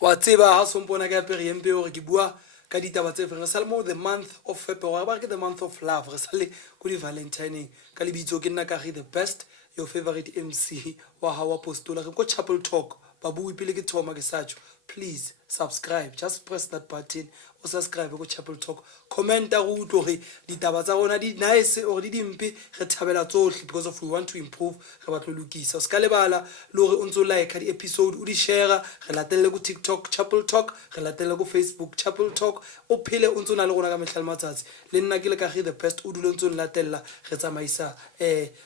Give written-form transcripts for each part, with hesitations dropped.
wa tseba ha sompona ka pere yempe hore ke bua ka ditaba tse feng re sa le mo the month of February ba ke the month of love re sa le go di Valentine ka lebitso ke nna ka the best your favorite MC wa hawa Apostola re go Chapel Talk ba bui pele ke thoma ke satsho please subscribe just press that button o subscribe go Chapel Talk comment go utlo re ditaba tsa rona di nice or di dimpe re thabela tsohle because of we want to improve re batlo lokisa o ska lebala le hore o ntso like di episode o di share re latelle go TikTok Chapel Talk re latelle go Facebook Chapel Talk o phele o ntso na le rona ka mehlala matsatsi le nna ke le ka the best o dule ntso latella re tsamaisa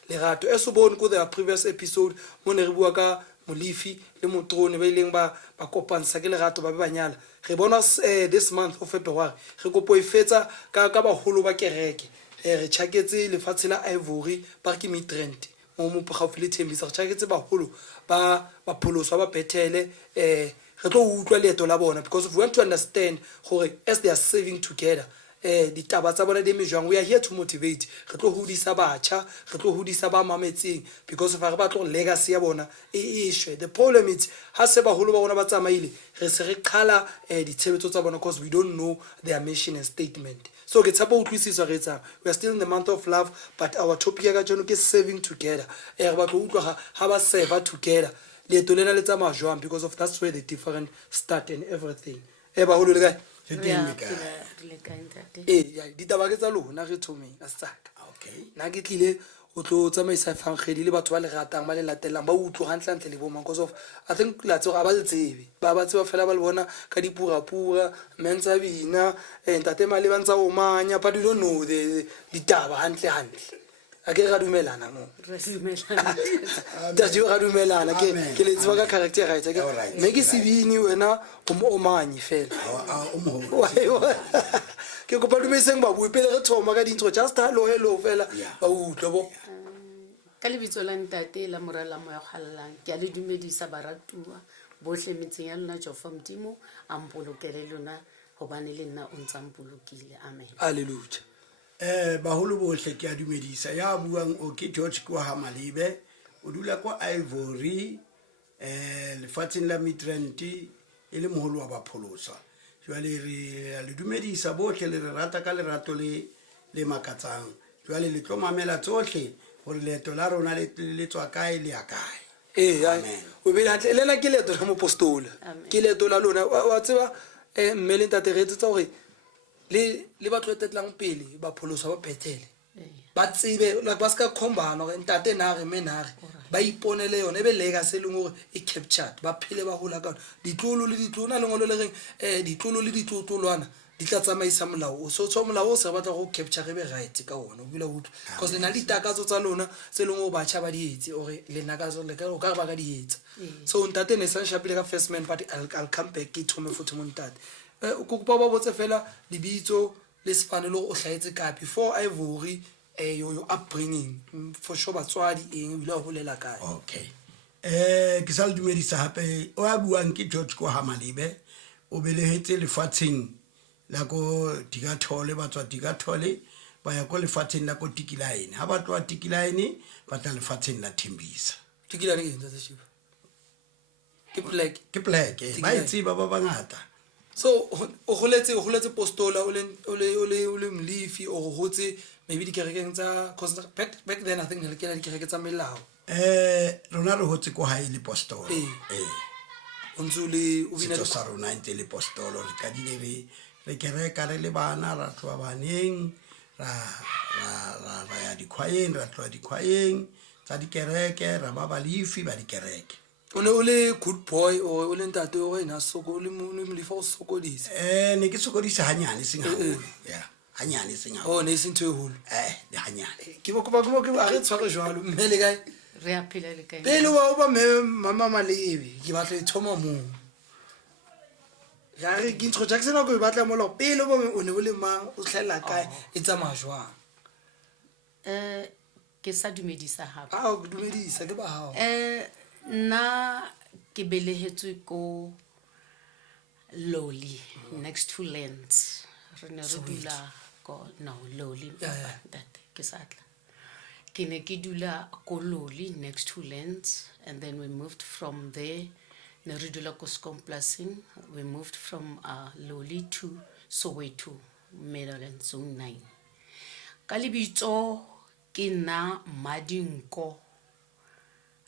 lerato eso bone go the previous episode mo ne re bua ka Molifi le Motrone ba ileng ba kopantsha ke lerato ba banyala re bona this month of February re kopo ifetsa ka baholo ba kereke re tshaketse lefatshe la Ivory ba ke Midrand mo gaufi le Thembisa re tshaketse baholo ba pholoso ba Bethele re tlo utlwa leeto la bona because we want to understand gore as they are saving together ditaba tsa bona di mejwang we are here to motivate re tlo hodisa batjha re tlo hodisa ba mametseng because fa re batlo legacy ya bona e ishwe the problem is ha se baholo ba bona ba tsamaile re se re qhala ditshebetso tsa bona because we don't know their mission and statement so ke tsapa utlwisisa re etsang we are still in the month of love but our topic ya jono ke saving together re batlo utlwa ha ba save together leeto lena le tsamaya jwang because of that's where the different start and everything baholo le kae ditaba ke tsa lona re thomeng a tsaka nna ke tlile o tlo tsamaisa fangedi le batho ba le ratang ba le latelang ba utlwa hantle le bomang because of I think la tsoga ba le tsebe ba tseba fela ba le bona ka dipura menza bina ntate male ba ntsa o manya but you don't know the ditaba hantle a ke ga dumelana mo ga dumelana ke le tswa ka character right ke me ke sibini wena o manyi fela ke go padumiseng ba bui pele re thoma ka dintro just hello fela ba utlwa bo ka lebitso la ntate la morala mo ya kgallang ke a le dumedisa baratuwa bohle metseng ya lona Jofa Mdimo a mpolokele lona hobane le nna o ntsa mpolokile amen hallelujah baholo bohle ke a dumedisa ya buang o ke George kwa Hamalibe o dula kwa Ivory lefatsheng la Midrand e le moholo wa bapholosa jwale re le dumedisa bohle le rata ka lerato le makatsang jwale le tlo mamela tsohle hore leeto la rona le tswa kae le ya kae amen o be la lena ke leeto la mopostola ke leeto la lona wa tseba mmele ntate re tsetsa hore le ba tlotetlang pele ba pholoso ba Bethele ba tsebe la ba ska khombana gore ntate na re menare ba iponele yona be legacy le ngore e captured ba phele ba hola ka ditlolo le ditlona le ngolo le reng ditlolo le ditlotlolwana di tla tsamaisa molao so molao o se batla go capture be right ka ona o bula utlo because le na ditakatso tsa lona se leng go batjha ba dietse ore le nakazo le ka ba ka dietsa so ntate ne sa shapile ka first man but I'll come back ke thome fotho mo ntate o kopa ba botse fela libitso le sefane le o hlaetse ka before Ivory your upbringing for sure batswadi eng o ile ho lela kae okay ke sa le dumedisa hape o a buang ke George kwa Hamalibe o belehetse lefatsheng la ko Digathole batswa Digathole ba ya ko lefatsheng la ko Tikiline ha ba tloa Tikiline ba tla lefatsheng la Thembisa Tikiline ke ntse shiba ke black ba itseba ba bangata so o goletse postola o le mlifi o hotse maybe di kerekeng tsa cause back then I think ne le kena di kereke tsa melao rona re hotse ko hae le postola o ntsule o bina sa rona ntse le postola re ka di re kereka re le bana ra tloa baneng ra ya dikhwayeng ra tloa dikhwayeng tsa dikereke ra ba balifi ba dikereke o ne o le good boy o le ntate o ena soko le mlifa o sokodisa ne ke sokodisa hanyane sengaholo hanyane sengaholo ne sintwe holo le hanyane ke bo ke a re tshware jwalo mmele kae re a phela le kae pele wa ba mama Malebe ke batla ithoma mo ya re ke intro Jackson go batla molao pele bo o ne o le mang o tlhela kae e tsamaya jwang ke sa dumedisa hape o dumedisa ke ba hao na ke belehetswe ko Loli next to Lands re ne re dula ko Loli ke satla ke dula ko Loli next to Lands and then we moved from there ne re dula ko Skomplasing. We moved from Loli to Soweto, Meadowland Zone 9. Ka lebitso ke nna Madinko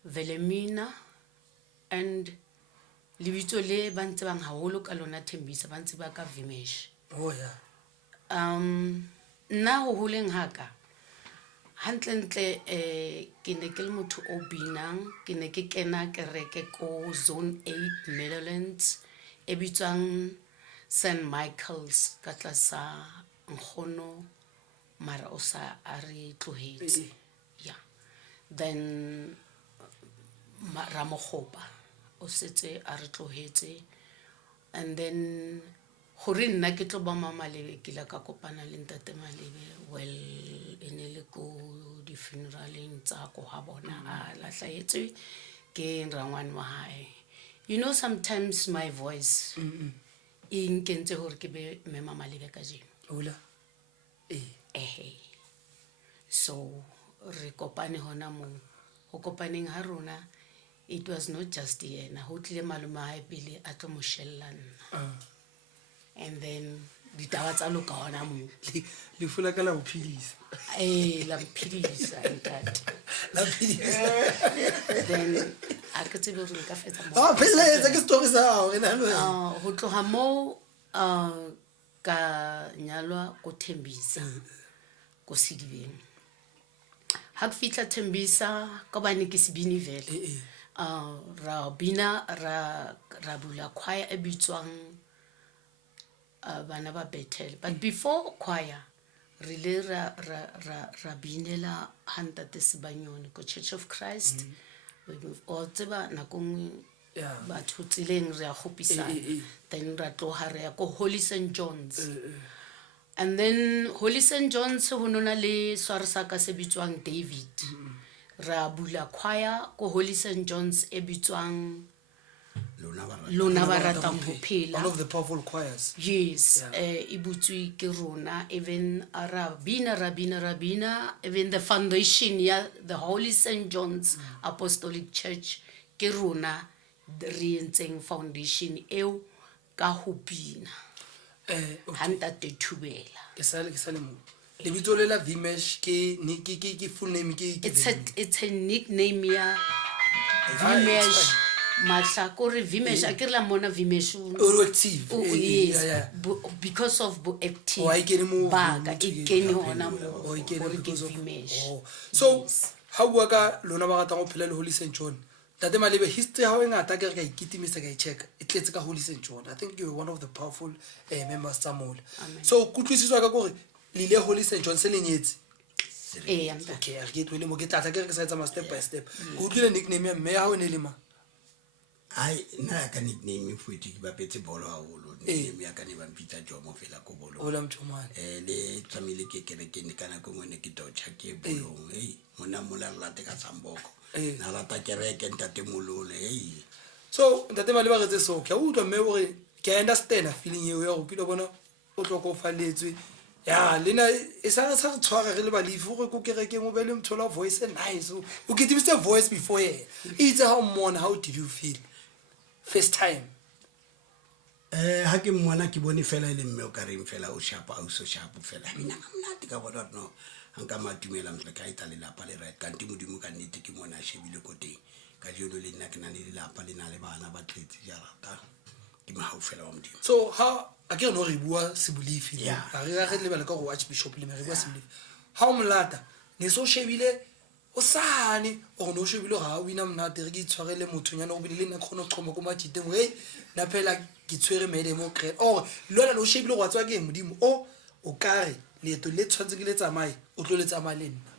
Velemina, and lebitso le ba ntse bang haholo ka lona Thembisa ba ntse ba ka Vimesh. Oh yeah. Nna ho holeng haka hantlentle ke ne ke le motho o binang, ke ne ke kena kereke ko Zone 8 Meadowlands e bitswang St. Michael's ka tlasa Nkgono mara o sa a re tlohetse. Yeah. Then Ramokgopa o setse a re tlohetse, and then gore nna ke tlo ba Malebe ke la ka kopana le Ntate Malebe, well ene le ko di funeraleng tsa ko ha bona a lahlahetswe ke rangwane wa hae. You know, sometimes my voice e nkentse gore ke be Mema Malebe ka jeno. Ola. So re kopane hona mo ho kopaneng ha rona, it was not just yena, ho tlile malome a hae pele a tlo mo shella nna. And then ditaba tsa loka hona mo Le fula ka la ho phedisa. la mphidisa ntate. La phedisa. Then a ke tsebe hore nka fetsa mo. Ah, pheletsa ke story sa hao ena lo. Ho tloha mo ka nyalwa ko Thembisa ko Sedibeng. Ha ke fitla Thembisa ka bane ke sebini vele. Ra bina ra bula choir e bitswang bana ba Bethel. But before choir re le ra binela Ntate Sibanyoni ko Church of Christ. We move all tseba nakong batho tsileng re a gopisana. Then ra tloha re ya ko Holy St. John's. And then Holy St. John's ho nona le swarsa ka se bitswang David. Ra bula choir ko Holy St. John's e bitswang Lona ba ratang ho phela. One of the powerful choirs. Yes, e butswi ke rona, even rabina, even the foundation ya the Holy St. John's Apostolic Church ke rona re entseng foundation eo ka ho bina. Ntate Thubela. Ke sale mo. Le bitso le la Vimesh ke full name ke It's a nickname ya Vimesh. Mahlakore Vimesh akere la mona Vimesh active. Yes, because of active. Oh, I can move. Baga ikene hona mo. Oh, I can because of Vimesh. So how bua ka lona ba ratang go phela le Holy St. John. Tate Malebe history ha o ngata ke re ka ikitimisa ka check. It tletse ka Holy St. John. I think you were one of the powerful members tsa mola. So kutlwisiswa ka gore le le Holy St. John se lenyetse. Okay, re get wele mo ke tlatla ke re ke sa etsa step by step. Go tlile nickname ya mme ha o ne le ma. Ai na ka nickname futhi ke bapetse bolo haholo. Nickname ya ka ne ba mpitsa Jomo fela ko bolo. Ola Mthomane. Le tsamile ke kerekeng kana ko ngone ke tocha ke bolong. Mona mola late ka Samboko. Na rata kereke Ntate Molole. So Ntate Malebe re tse so ke a utlwa mme hore ke understand feeling eo ya go pila bona o tlokofaletswe. Ya lena e sa tshwara re le balifu gore ko kerekeng o be le mthola voice nice. O kitibiste voice before ye. It's how did you feel first time? Ha ke mmona ke bone fela ile mme o ka reng fela o shapa o so shapa fela. Mina ngamnati ka bona no anka matumela mhle ka ita le lapa le right kanti modimo ka nnete ke mona shebile ko teng ka jeno le nna ke na le lapa le na le bana ba tletse ja rata ke ma ho fela wa modimo. So how akere no re bua se belief ile a re ga le bala ka go watch bishop le me re bua se belief how mlata ne so shebile o sane o no shebile ga wina mnate re ke itshwarele mothonyana o bile le nna khono qhoma ko matiteng we na phela ke tshwere mede mo kre or lona no shebile go tswa ke modimo o kare leto le tshwantse ke le tsamaye o tlo le tsamaya le nna.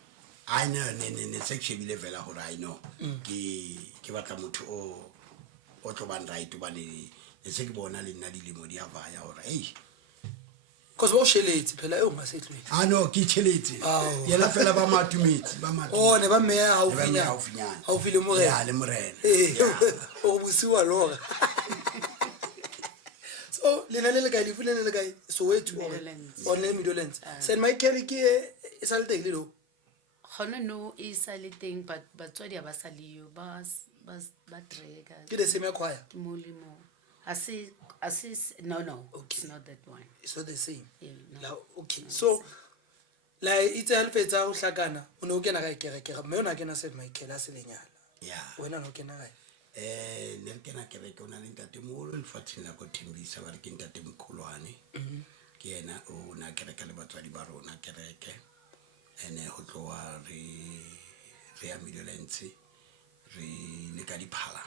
I know ne se shebile vela hore I know ke batla motho o tlo ban right ba ne se ke bona le nna dilemo di avaya hore because bo sheletse phela e o masetlwe no ke cheletse yela fela ba matumetse ne ba me ha o file mo re ya le morena o busiwa lora. So le na le ka di fule le ka Soweto or le Meadowlands St. Michael ke e sa le teng le lo gona no e sa le teng but batswadi ba sa leo ba ba drega ke the same ya choir ke molemo no it's not that one it's not the same no. Okay so la itse ha le fetsa ho hlakana o ne o kena ka kereke mme o na kena St Michael a se lenyala wena no kena kae ne re kena kereke o na le ntate moholo lefatsheng la ko Thembisa ba re ke ntate Mkholwane ke yena o na kereka le batswadi ba rona kereke ene ho tloa re ya Midlands re le ka diphala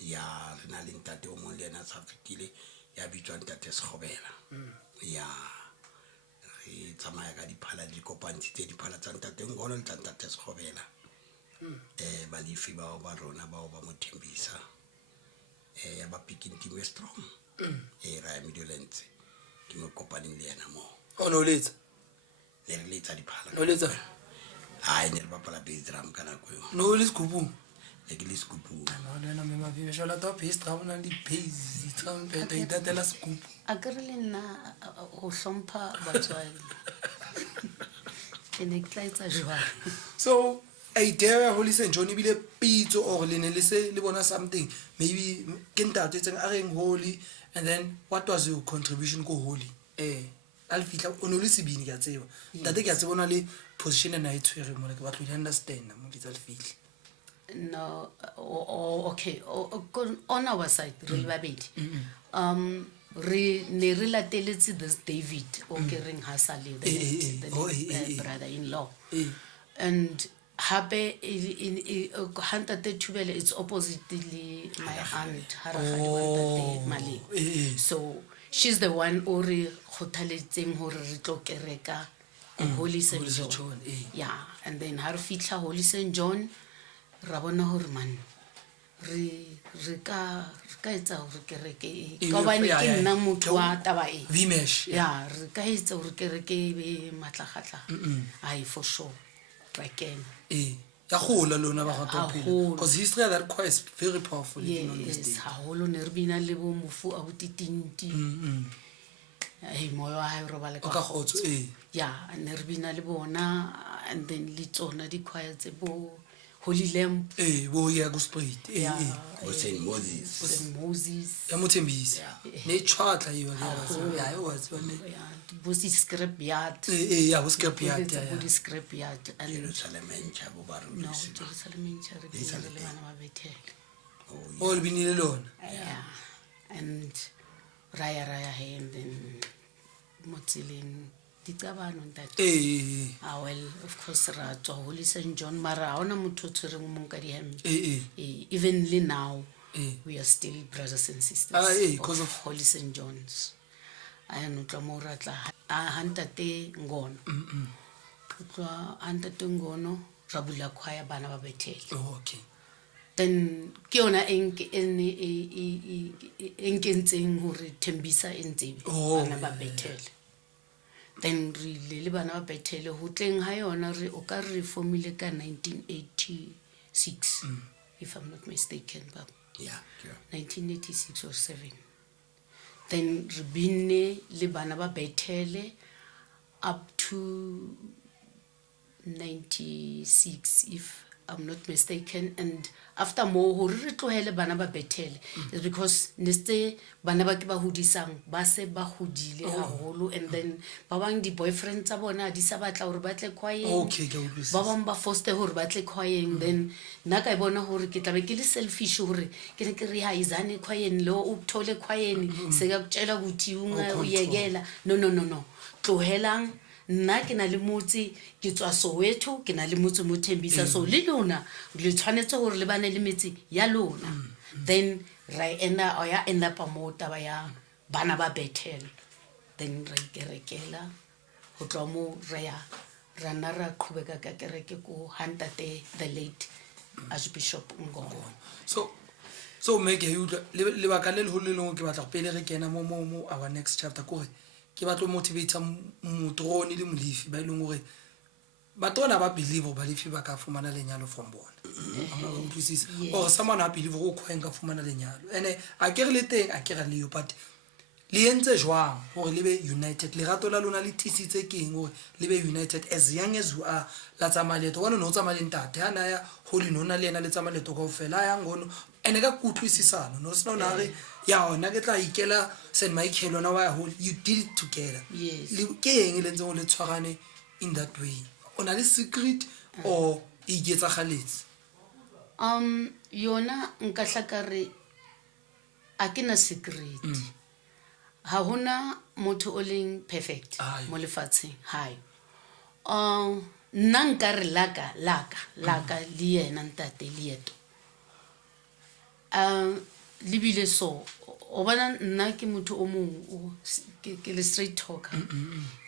ya re na le ntate o mong le yena sa fetile ya bitswang ntate Sekgobela ya re tsamaya ka diphala di kopantse diphala tsa ntate Ngolo le tsa ntate Sekgobela ba lefi ba rona ba mo Thembisa ya ba Picking Team Strong ra ya Midlands ke mo kopaneng le yena mo o no letsa le re letsa diphala no letsa ai ne re bapala bass drum kana ko no le skupu le ke le skupu no me ma vive shola to bass drum na di bass trumpet e tatela skupu a ke re le nna go hlompha batswadi ene ke tla etsa jwang so idea ya Holy St John bile pitso or le ne le se le bona something maybe ke ntate tseng a reng holy and then what was your contribution ko holy al fitla o no le sebini ka tseba ntate ke a tsebona le position na e tshwere mo le ke batlo di understand mo ditsa le fitla no okay on our side re ba bedi re ne re lateletse this David o ke reng ha sa le the brother in law and hape Ntate Thubele it's oppositely my aunt Haragadi wa Ntate Maleng so she's the one o re khothaletseng hore re tlo kereka Holy St John yeah and then ha re fitla Holy St John ra bona hore man re ka etsa hore kereke ka bane ke nna motho wa taba e Vimesh yeah re ka etsa hore kereke be matlakgatla ai for sure again ya gola lona ba gato phela because history that quite is very powerful in on this day ha holo ne re bina le bo mofu a botitinti moyo wa hae ro ba le ka gotso yeah ne re bina le bona and then le tsona di choir tse bo Holy Lamp bo ya go spirit o Saint Moses ya Mothembisa ne tshwatla iwa ya o tsone bo scrapyard ya bo scrapyard ya bo scrapyard and Jerusalem encha bo ba no Jerusalem encha re le bana ba Bethel o le binile lona yeah and raya and then motseleng ditabano ntate well of course ra tswa Holy St John mara ona motho tshwereng mo ka di hembe even now we are still brothers and sisters because of Holy St John's I no tla mo ratla Ntate Ngono tla Ntate Ngono ra bula choir bana ba Bethel okay then ke yona enkentseng hore Thembisa entsebe bana ba Bethel then re le bana ba Bethel ho tleng ha yona re o ka re formule ka 1986 if I'm not mistaken but 1986 or 7 then re binne le bana ba Bethel up to 96 if I'm not mistaken and after more hore re tlohele bana ba Bethel is because neste bana ba ke ba hodisang ba se ba hodile haholo and then ba bang di boyfriends tsa bona di sa batla hore ba tle choir ba bang ba foster hore ba tle choir then nna ka bona hore ke tlabe ke le selfish hore ke ne ke re ha izane choir lo o thole choir se ka tshela guthi unga o yegela no tlohelang nna ke na le motse ke tswa Soweto ke na le motse mo Thembisa so le lona le tshwanetse hore le bana le metsi ya lona then ra enda pa mo taba ya bana ba Bethel then ra ikerekela ho tloa mo ra nna ra qhubeka ka kereke ko Ntate the late Archbishop Ngono so make you le ba ka le ho le lengwe ke batla go pele re kena mo our next chapter ko ke batlo motivate motroni le molifi ba ileng hore batona ba believe ba lefi ba ka fumana lenyalo from bona ama go utlwisisa or someone a believe go khoeng ka fumana lenyalo ene a ke re le teng a ke re le yo but le entse jwang gore le be united lerato la lona le tisitse keng gore le be united as young as you are la tsamaleto wane no o tsamaleng tate a naya holy nona le ena le tsamaleto kao fela a yang gono ene ka kutlwisisano no sena o nare ya ona ke tla ikela St. Michael ona wa whole you did it together Yes. ke eng le ntse go le tshwarane in that way ona le secret or e iketsagaletse yona nka hlakare a ke na secret ha hona motho o leng perfect Aye. mo lefatsheng hayo nna nka re laka le yena ntate leeto le bile so o bona nna ke motho o mong ke le straight talker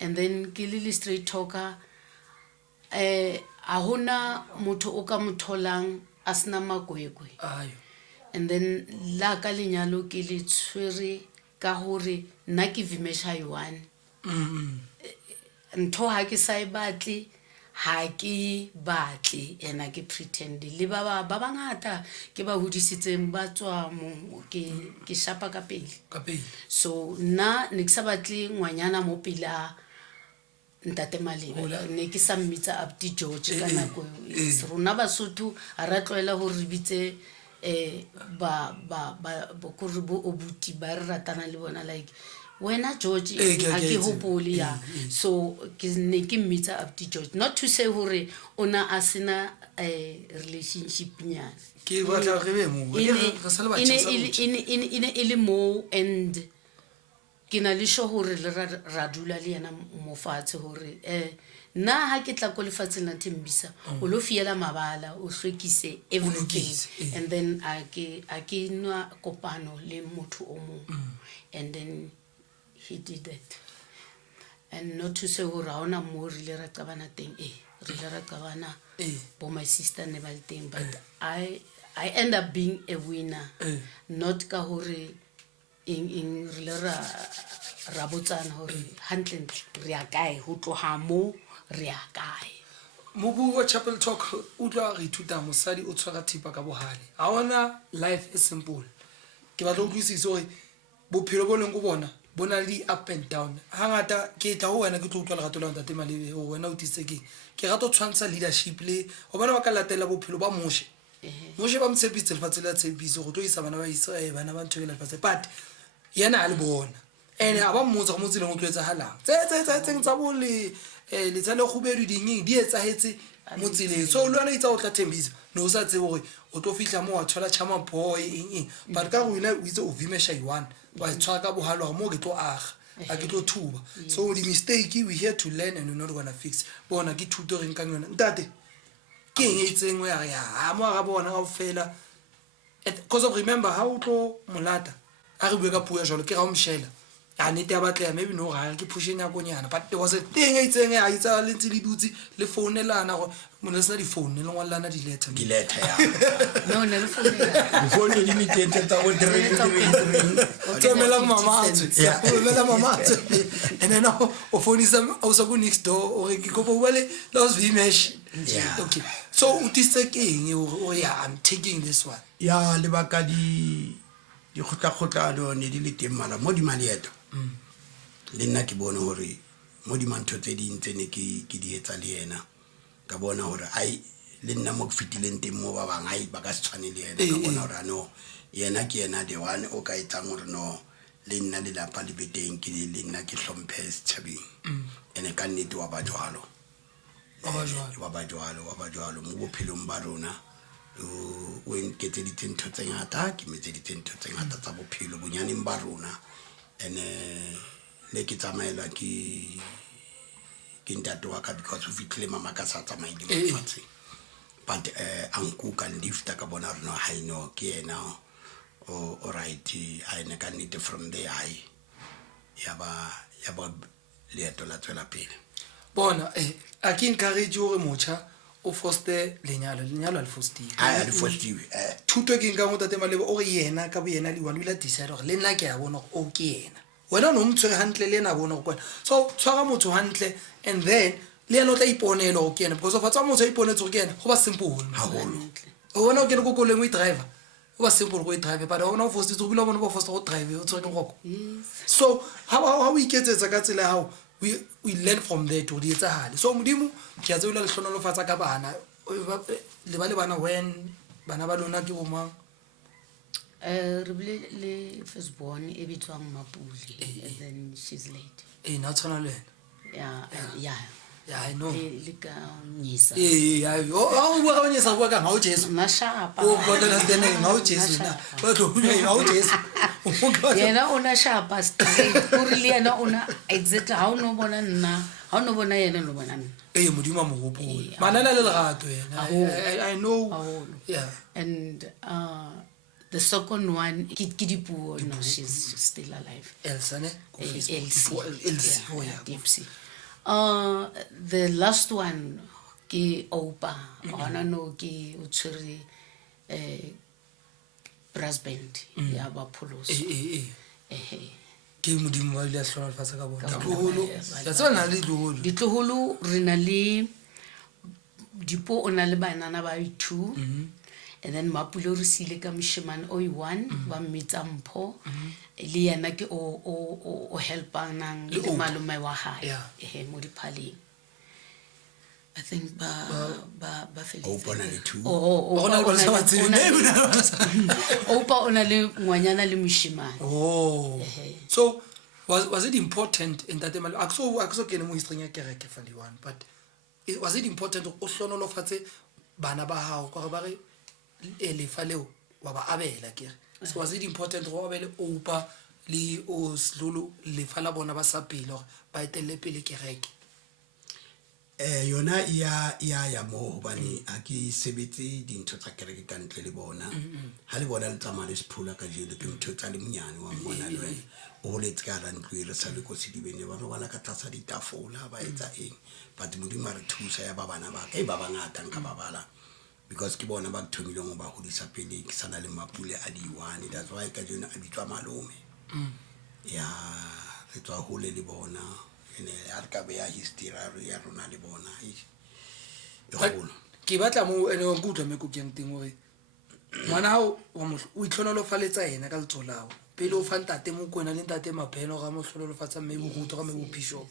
and then ke le straight talker a hona motho o ka motholang a sena makwekwe ayo and then la ka lenyalo ke le tshwere ka hore nna ke vimesha one ntho ha ke sa e batle ha ke batle ena ke pretend le ba bangata ke ba hodisitseng ba tswa mo ke shapa ka pele ka pele so nna ne ke sa batle ngwanyana mo pela ntate Malebe ne ke sa mmitsa Abdi George ka nako rona Basotho a ra tloela ho re bitse ba bo obuti ba re ratana le bona like wena George a ke hopole ya so ke ne ke mmitsa Abdi George not to say hore ona a sena relationship nyana ke batla re be mo re sa le ba tshisa ile mo and ke na le sho hore le ra dula le yena mo fatshe hore nna ha ke tla ko lefatsheng la Thembisa o lo fiela mabala o hlwekise everything and then a ke nwa kopano le motho o mong and then he did that and not to say hore ha ona mo rile ra qabana teng rile ra qabana bo my sister ne ba le teng but I end up being a winner not ka hore in rile ra botsana hore hantle re a kae ho tloha mo re a kae mo bua chapel talk o tla re ithuta mosadi o tshwara thipa ka bohale ha ona life is simple ke batla o tlwisise hore bophelo bo leng go bona bona le up and down hangata ke tla ho wena ke tlo utlwa lerato la ntate Malebe ho wena o tise ke rato tshwantsha leadership le ho bona ba ka latela bophelo ba moshe ba mtshepitse lefatshe la tshepiso go tlo isa bana ba Israel bana ba nthobela lefatshe but yena a le bona ene a ba mmotsa go motse leng go tlwetsa halang tseng tsa bole le tsa le khubedu ding di etsahetse motseleng so lwana itsa o tla Thembisa no sa tsebe gore o tlo fihla mo wa thola chama boy eng but ka go ina o itse o vimesha one wa tshwara ka bohalo mo ke tlo aga a ke tlo thuba so the mistake we here to learn and we're not going to fix bona ke thuto reng ka yona ntate ke eng itseng o ya ha mo ga bona ga fela because of remember how to molata a re bua ka puo ya jalo ke ga o mshela a nete a batla maybe no ga ke pushing ya konyana but there was a thing itseng a itsa le ntse le dutse le founelana go mona se di phone le ngwalana di letter ya no ne le phone phone di mitete tsa go tsemela mamatse and then o phone is also go next door o re ke go bole those vimesh okay so o tise ke eng o ya I'm taking this one ya lebaka di khotla do ne di le teng mala mo di malieto le nna ke bona hore mo di mantho tse di ntse ne ke di etsa le yena ka bona hore ai le nna mo fitileng teng mo ba bang ai ba ka se tshwane le yena ka bona hore no yena ke yena the one o ka etsang hore no le nna le lapa le beteng ke le nna ke hlomphe setšhabeng ene ka nnete wa ba jwalo mo bophelong ba rona o nketse ditento tse ngata ke metse ditento tse ngata tsa bophelo bonyaneng ba rona ene le ke tsamaela ke ntate wa ka because o fitlhile mama ka sa tsamaile mo fatseng but anku ka lifta ka bona rona ha ino ke ena o right I ne ka nnete from there high ya ba leeto la tswela pele bona a ke encourage hore mocha o foste lenyalo al fostiwe a le fostiwe thuto ke nka ngotate Malebe o re yena ka bo yena le wa lula decide gore le nna ke ya bona o ke yena wena no mtshwere hantle le na bona go kwana so tshwara motho hantle and then le yena o tla iponela go ke yena because of tsa motho a iponetse go ke yena go ba simple haholo o bona o ke le go koleng o driver o ba simple go e drive but ona o forced go bila bona ba forced go drive o tsweng go Yes. so how we iketsetsa ka tsela how we learn from there to di etsagale so modimo ke a tsela le hlonolofatsa ka bana le ba le bana when bana ba lona ke bomang Re bile le firstborn e bitswang Mapuli, and then she's late. na tshwana le Yeah, yeah. I know Le ka Nyisa. ya o bua ka banyesa bua ka ngao Jesu Nashapa. o ba tla tena ngao Jesu na ba tlo bua ngao Jesu Yena ona shapa straight. Kuri le yena ona exactly how no bona nna. How no bona yena no bona nna. modimo mo gopola manana le lerato yena I know Aholo. yeah And the second one, Kidipu, no, she's still alive. Elsa ne Elsie. Elsie oh yeah Dipsy. The last one, ki Opa. Ona no ki utshiri brass band. Ya ba Polos. ke modimo wa ile a hlola lefatshe ka bona tloholo ya tsona le tloholo Ditloholo re na le Dipo ona le banana ba 2. And then Mapule o re sile ka moshemane o 1 ba mmitsa Mpho le yena ke o helpanang le malome wa hae mo diphaleng. I think ba feletse Opa na le 2 gona le bona sa batsebe Opa ona le ngwanyana le moshemane. oh so was it important in that time akso kene mo history ya kereke fa le one but was it important o hlonolofatse bana ba hao ka ba re lefa leo wa ba abela kere so was it important go abele Opa le o Slulu lefa la bona ba sa pele ba etelle pele kereke yona ya mo hobane a ke sebetse dintho tsa kereke ka ntle le bona ha le bona le tsamaya le sephula ka jelo ke motho tsa le monyane wa mona le wena o le tsaka ran tlo re sa le go se dibene ba bana ka tlasa ditafola ba etsa eng but modimo re thusa ya ba bana ba ka ba bangata nka ba bala because ke bona ba thomileng ba hodisa pele ke sana le Mapule a di 1 that's why ka jona a bitswa malome ya re tswa hole le bona ene a re ka be ya history ya rona le bona ke batla mo ene o nkutla me go keng teng hore ngwana hao wa mo o itlhonolofaletsa yena ka letsolao pele o fanta tate mo kona le ntate Mabheno ga mo tlhonolofatsa me bo ruto ga me bo bishop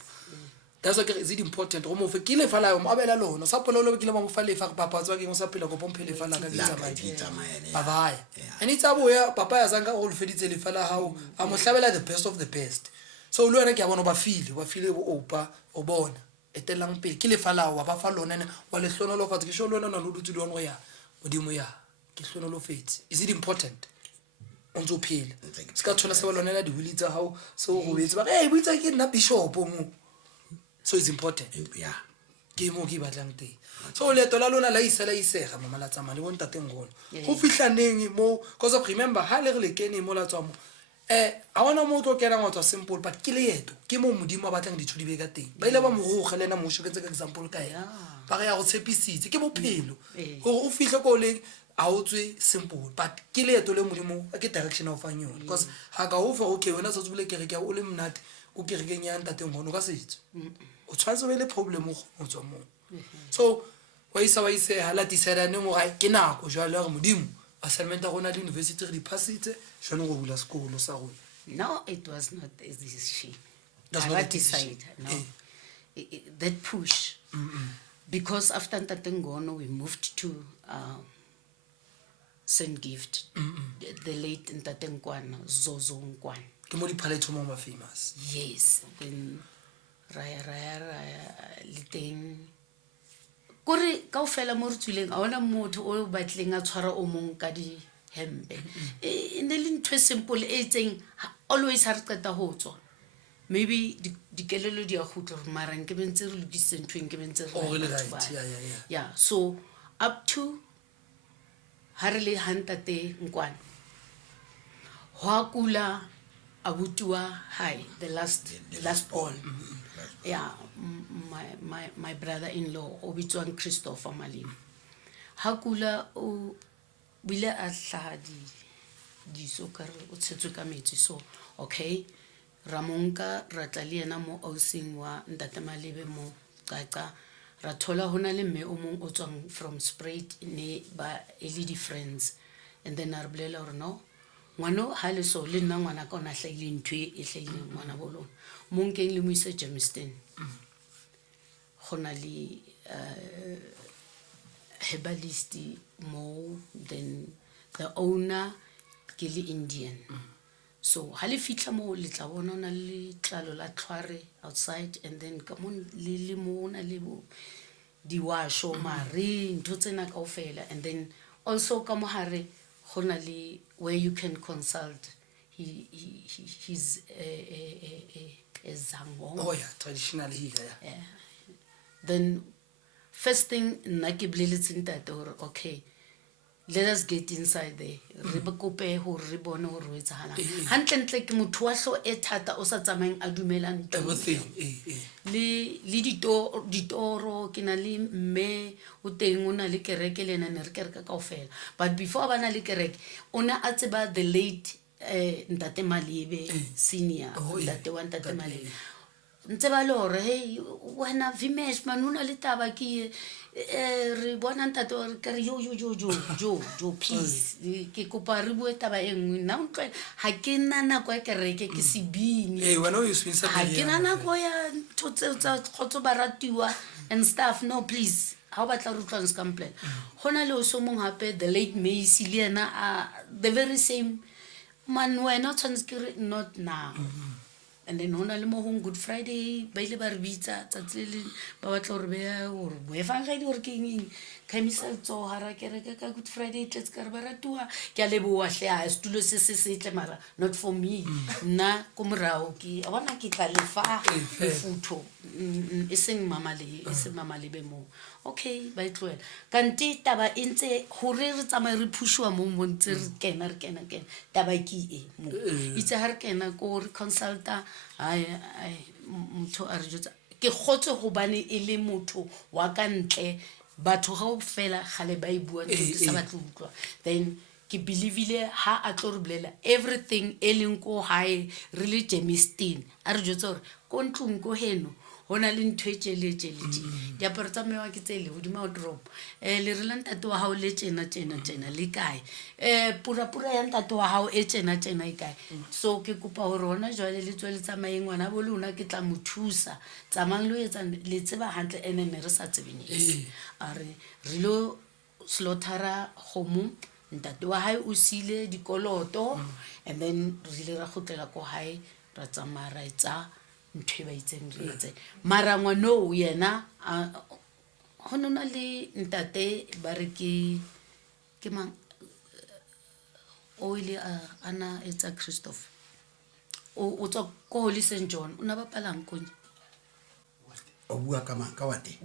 that's why is it important go mo fe ke le fa la mo abela lona sa pololo ke le mo fa le fa papa tswa ke mo sa pela go pomphele fa la ka ditsa ba baya and it's aboya papa ya zanga go le feditse le fa la hao a mo hlabela the best of the best so lo yena ke a bona ba file bo Opa o bona etelang pele ke le fa la wa ba fa lona wa le hlono fatse ke sho lona no dutse le ona go ya modimo ya ke hlono lo fetse is it important on zo phela ska thola se ba lona la di wili tsa hao so go betsa ba hey buitsa ke nna bishop mo so it's important yeah ke mo ke batlang teng so le tola lona la isega mama la tsama le bonta teng gona go fihlaneng mo because of remember ha le re le kene mo la tswa mo a wana mo tlo kena ngotsa simple but ke le yeto ke mo modimo ba batlang dithu di be ka teng ba ile ba mo go gelena mo sho ke tse ka example ka ya ba ga ya go tshepisitse ke bophelo go fihle ko le a o tswe simple but ke le yeto le modimo ke direction of anyone because ha ka o fa okay wena sa tsubule kereke o le mnate o kerekeng ya ntate ngono ka setso o tshwantse be le problem go tswa mo so wa isa hala tisera ne mo ga ke nako jwale re modimo assignment a gona le university re di passitse jwale go bula sekolo sa rona No, it was not a decision. That's I not a decided, decision. no. That push. Because after Ntatengono, we moved to St. Gift. The late Ntatenkwana, Zozo Nkwana. ke mo di phaletho mo ma famous Yes. When Raya, Liteng. Kore kaofela mo re tswileng a ona motho o batleng a tshwara o mong ka di hembe e ne le ntwe simple e tseng always ha re qeta ho tswa maybe dikelelo di a khutlo mara nke bentse re lokise ntwe nke bentse right yeah so up to ha re le hantate Nkwana ho kula abutua high the last born yeah my brother-in-law obitswang Christopher Malima hakula o bile a hladi di so ka re o tshetswe ka metsi so okay ramonka ra tla le yena mo ausing wa ntate Malebe mo qaqa ra thola hona le mme o mong o tswang from Spruit ne ba eli di friends and then a re bolela gore no ngwana ha le so le nna ngwana ka ona hlaile ntho e hlaile ngwana bolona mo nkeng le mo ise Germiston gona le herbalist mo, then the owner ke le Indian. So ha le fitla mo le tla bona ona le tlalo la tlhware outside, and then come on le mo na le bo diwasho mare ntho tsena kaofela, and then also ka mo hare gona le where you can consult. He's a Zango. Oh yeah, traditional healer. Yeah. Then first thing nna ke boleletse ntate gore okay, let us get inside there. Re ba kope gore re bone gore ho etsahalang. Hantle ke motho wa hlo e thata o sa tsamayeng a dumela ntho. Everything. Le ditoro ke na le mme o teng o na le kereke le nna ne re kereka kaofela. But before bana le kereke ona a tseba the late ntate Malebe senior, ntate wa ntate Malebe. Ntse ba le hore hey wena Vimesh manuna le taba ke re bona ntate re ka re jo please ke kopa re bue taba engwe nna utlwe ha ke nna nako ya kereke ke sebini wena o iswisa ha ke nna nako ya ntho tsa khotso baratiwa and stuff. No please, ha o batla re utlwana se ka mplela gona le o so mong hape the late Macy le yena the very same man wena o tshwanetse ke re not now. And then hona le mo Good Friday ba ile ba re bitsa tsatsile ba batla gore be gore boefang ga di gore ke eng khamisa tso hara kereke ka Good Friday tletse ka re ba ratuwa ke a leboa hle a stulo se tle mara not for me nna ko morao ke a bona ke tla lefa futho e seng mama le be mo okay ba itloela kanti taba intse hore re tsamaye re phushiwa mo ntse re kena taba ke mo itse ha re kena ko re consulta ai motho a re jotsa ke khotse go bane e le motho wa ka ntle batho ga o fela gale ba ibua ntse sa batlo utlwa. Then ke believile ha a tlo re bolela everything e leng ko hae re le Germiston a re jotsa gore ko ntlong ko heno hona le ntho e tšele diaparo tsa mewa ke tsele hodima drop le re la ntate wa hao le tjena le kae pura ya ntate wa hao e tjena e kae. So ke kopa hore hona jwale le tswele tsa maengwana bo lona ke tla mothusa tsamang lo etsa le tseba hantle ene re sa tsebenyetse a re lo slaughtera khomo ntate wa hae o sile dikoloto and then re ile ra khotlela ko hae ra tsamara etsa ntwe ba itseng re etse mara ngwana yena ho nona le ntate ba re ke mang o ile ana etsa Christopher o tswa ko Holy St John una ba palang ko o bua ka mang ka wate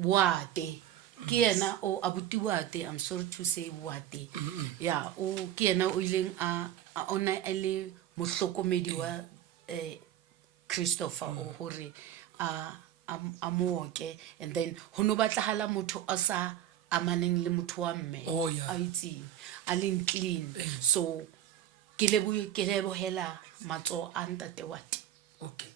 ke yena o abuti wate. I'm sorry to say wate yeah o ke yena o ileng a ona ele mohlokomedi wa Christopher o hore a mooke, and then ho no batlahala motho a sa amaneng le motho wa mme a itseng a leng clean. So ke lebohela matso a ntate wate okay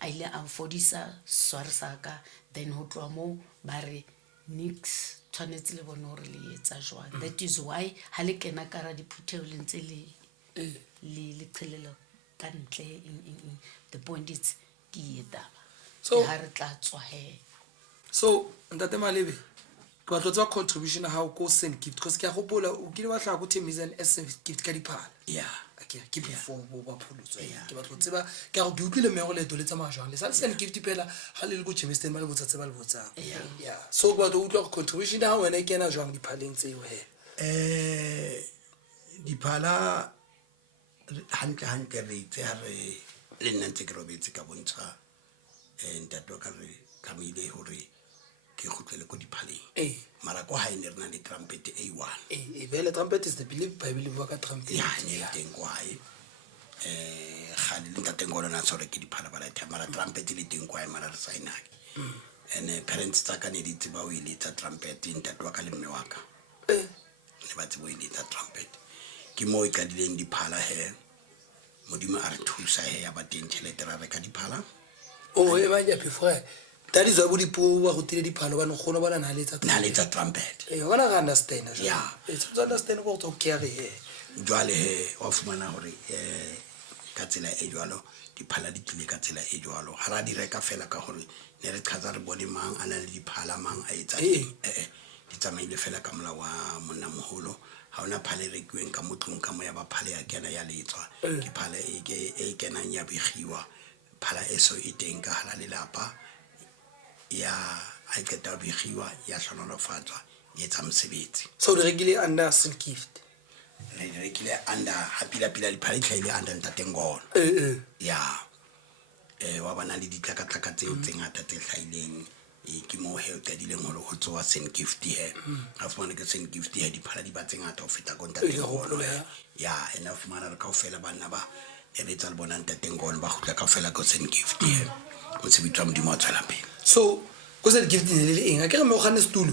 a ile a mfodisa sware saka, then ho tloa mo ba re nix tshwanetse le bona hore le etsa jwang. That is why ha le kena ka ra diphuthelo le ntse le qhelelo ka ntle the point is ke taba so ha re tla tswa he. So ntate Malebe ke batlo tsa contribution ha o ko St Gift because ke a gopola o kile ba tla go Themisen as St Gift ka diphala ke before bo ba pholotswe ke batlo tseba ke go ke utlwile mego le tole tsa majang le sa St Gift pela ha le go Germiston ba le botsa tseba le botsa so ba do utlwa contribution ha wena ke na jwang diphaleng tseo he diphala hantle re itse ha re le nna ntse ke robetse ka bontsha ntate ka re tlamile hore ke khutlele ko diphaleng mara ko ha ene rena le trumpet A1 vele trumpet is the believe Bible wa ka trumpet ne teng kwa khale le ntate ngolo na tsore ke diphala ba la mara trumpet le teng kwa mara re signa and parents tsa ka ne di tseba o ile tsa trumpet ntate wa ka le mme wa ka ne ba tsebo ile tsa trumpet ke mo e ka dileng diphala he modimo a re thusa he ya ba teng tšhelete ra reka diphala e ba ya before that is why bodi po wa go tile diphalo ba no gona bana na letsa trumpet wala ga understand yeah it's understand go to care he jwale he wa fumana hore ka tsela e jwalo diphala di tlile ka tsela e jwalo ha ra di reka fela ka hore ne re qhatsa re bone mang ana le diphala mang a etsa di tsamaile fela ka mola wa monna moholo ha ona phale rekiweng ka motlong ka moya ba phale ya kena ya letswa ke phale e kenang ya begiwa phala eso e teng ka hala lelapa ya a qeta begiwa ya hlonolofatswa e etsa mosebetsi so di rekile under St Gift re rekile under hapila diphala itlhaile under Ntatengono ya wa bana le ditlaka tseo tse ngata tse hlaileng ke mo he o qadileng hore ho tsoa St Gift he a fumana ke St Gift he diphala di ba tse ngata ho feta ko Ntatengono ya ena fumana re kaofela bana ba ebetsa le bona Ntatengono ba khutla kaofela ko St Gift he o se bitwa modimo wa tswela pele so ko St Gift ne le eng a ke re mo gane stulo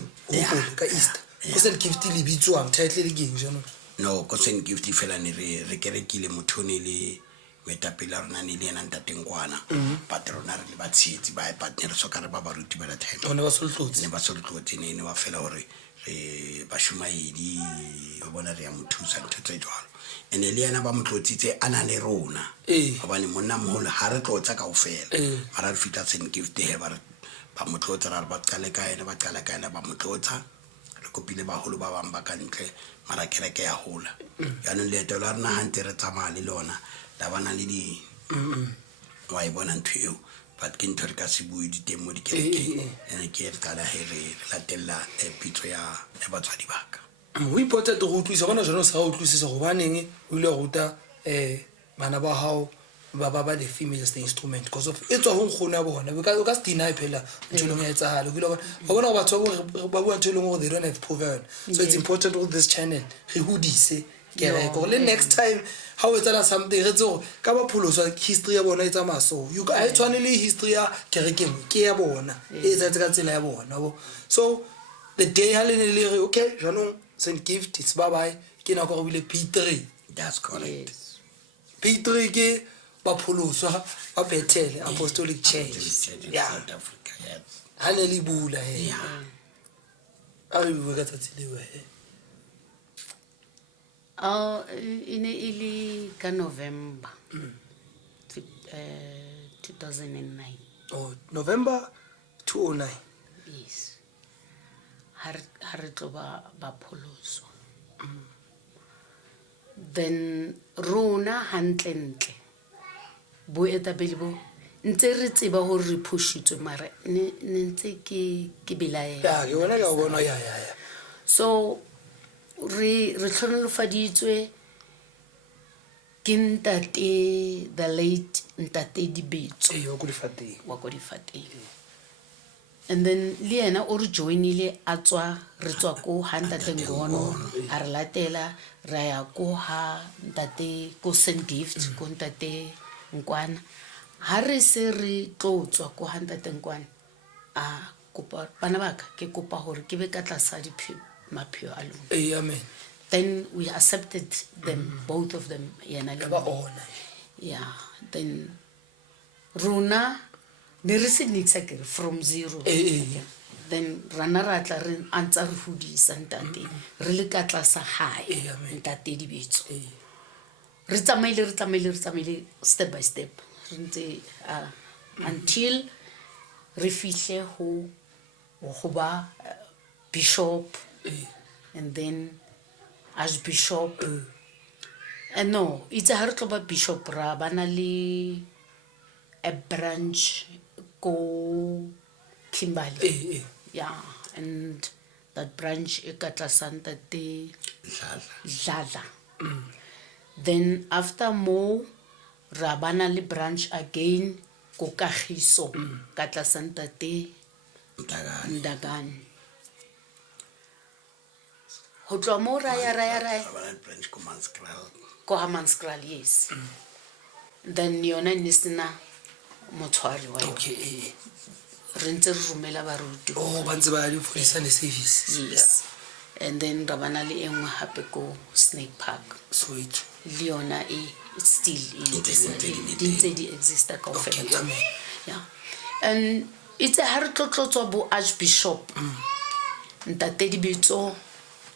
ka Easter ko St Gift le bitswang title le geng jano no ko St Gift fela ne re kerekile motho ne le metapela rona ne le ena Ntatengwana patrona re le ba tshetsi ba partner so ka re ba ruti ba la time ne ba soltlotse ne wa fela hore re ba shumaedi ba bona re ya mothusa ntho tse jwalo ene le ena ba motlotsitse ana le rona hobane monna moholo ha re tlotsa kaofela mara re fitla St Gift he ba motlotsa ra ba qale ka ena ba motlotsa re kopile baholo ba bang ba ka ntle mara kereke ya hola yanong leeto la rena hante re tsamaya le lona la bana le di wa e bona ntho eo but ke ntho re ka se bue diteng mo dikerekeng ene ke re qala he re latella pitso ya batswadi baka o important go utlwisa bona jona sa go utlwisisa go baneng o ile go ruta bana ba hao ba the female as the instrument because of etswa ho ngkhona bona o ka se deny phela ntolong ya etsahalo ke lo bona ba batho ba bua ntolong go they don't have proven so it's important with this channel re hodise kereko le next time how it's ala something re tso ka ba pholoso history ya bona etsa maso you ga e tshwane le history ya kerekeng ke ya bona e etsa ka tsela ya bona bo so the day ha le le re okay janong St Gift it's bye bye ke na go bile P3 that's correct P3 ke ba pholoso ba Bethel Apostolic Church ya South Africa yes ha ne le bula he a re bua ka tsatsilewa he ine ili ka November 2009 November 2009 yes ha re tlo ba pholoso then rona hantlentle bo etapele bo ntse re tseba hore re phushitswe mara ne ntse ke belaela ya ke bona ka bona ya so re tlhonolofaditswe ke ntate the late ntate Dibetso wa ko difateng and then le yena o re joinile re tswa ko Ntatengono a re latela ra ya ko ha ntate ko St Gift ko ntate Nkwana ha re se re tlotswa ko Ntatenkwana a kopa bana baka ke kopa hore ke be ka tlasa mapheo a lona amen then we accepted them both of them yena le ba ona yeah then rona ne re se nitsa ke from zero then rana ra tla re antsa re hodisa ntate re le ka tlasa hae ntate Dibetso re tsamaile step by step re ntse until re fihle ho ba bishop and then archbishop and no it's a re ba bishop ra bana le a branch ko Kimberley yeah and that branch e ka tlasa ntate Dladla then after more ra bana le branch again ko Kagiso ka tlasa ntate Ndagane ho tloa mo ra ya branch ko Hammanskraal yes then yona nisina motshwari wa okay re ntse re romela baruti ba ntse ba di for the service yes and then ra bana le engwe hape ko Snake Park sweet le yona still dintse di exista ka ofela yeah and it's a ha re tlotlotswa bo archbishop ntate Dibetso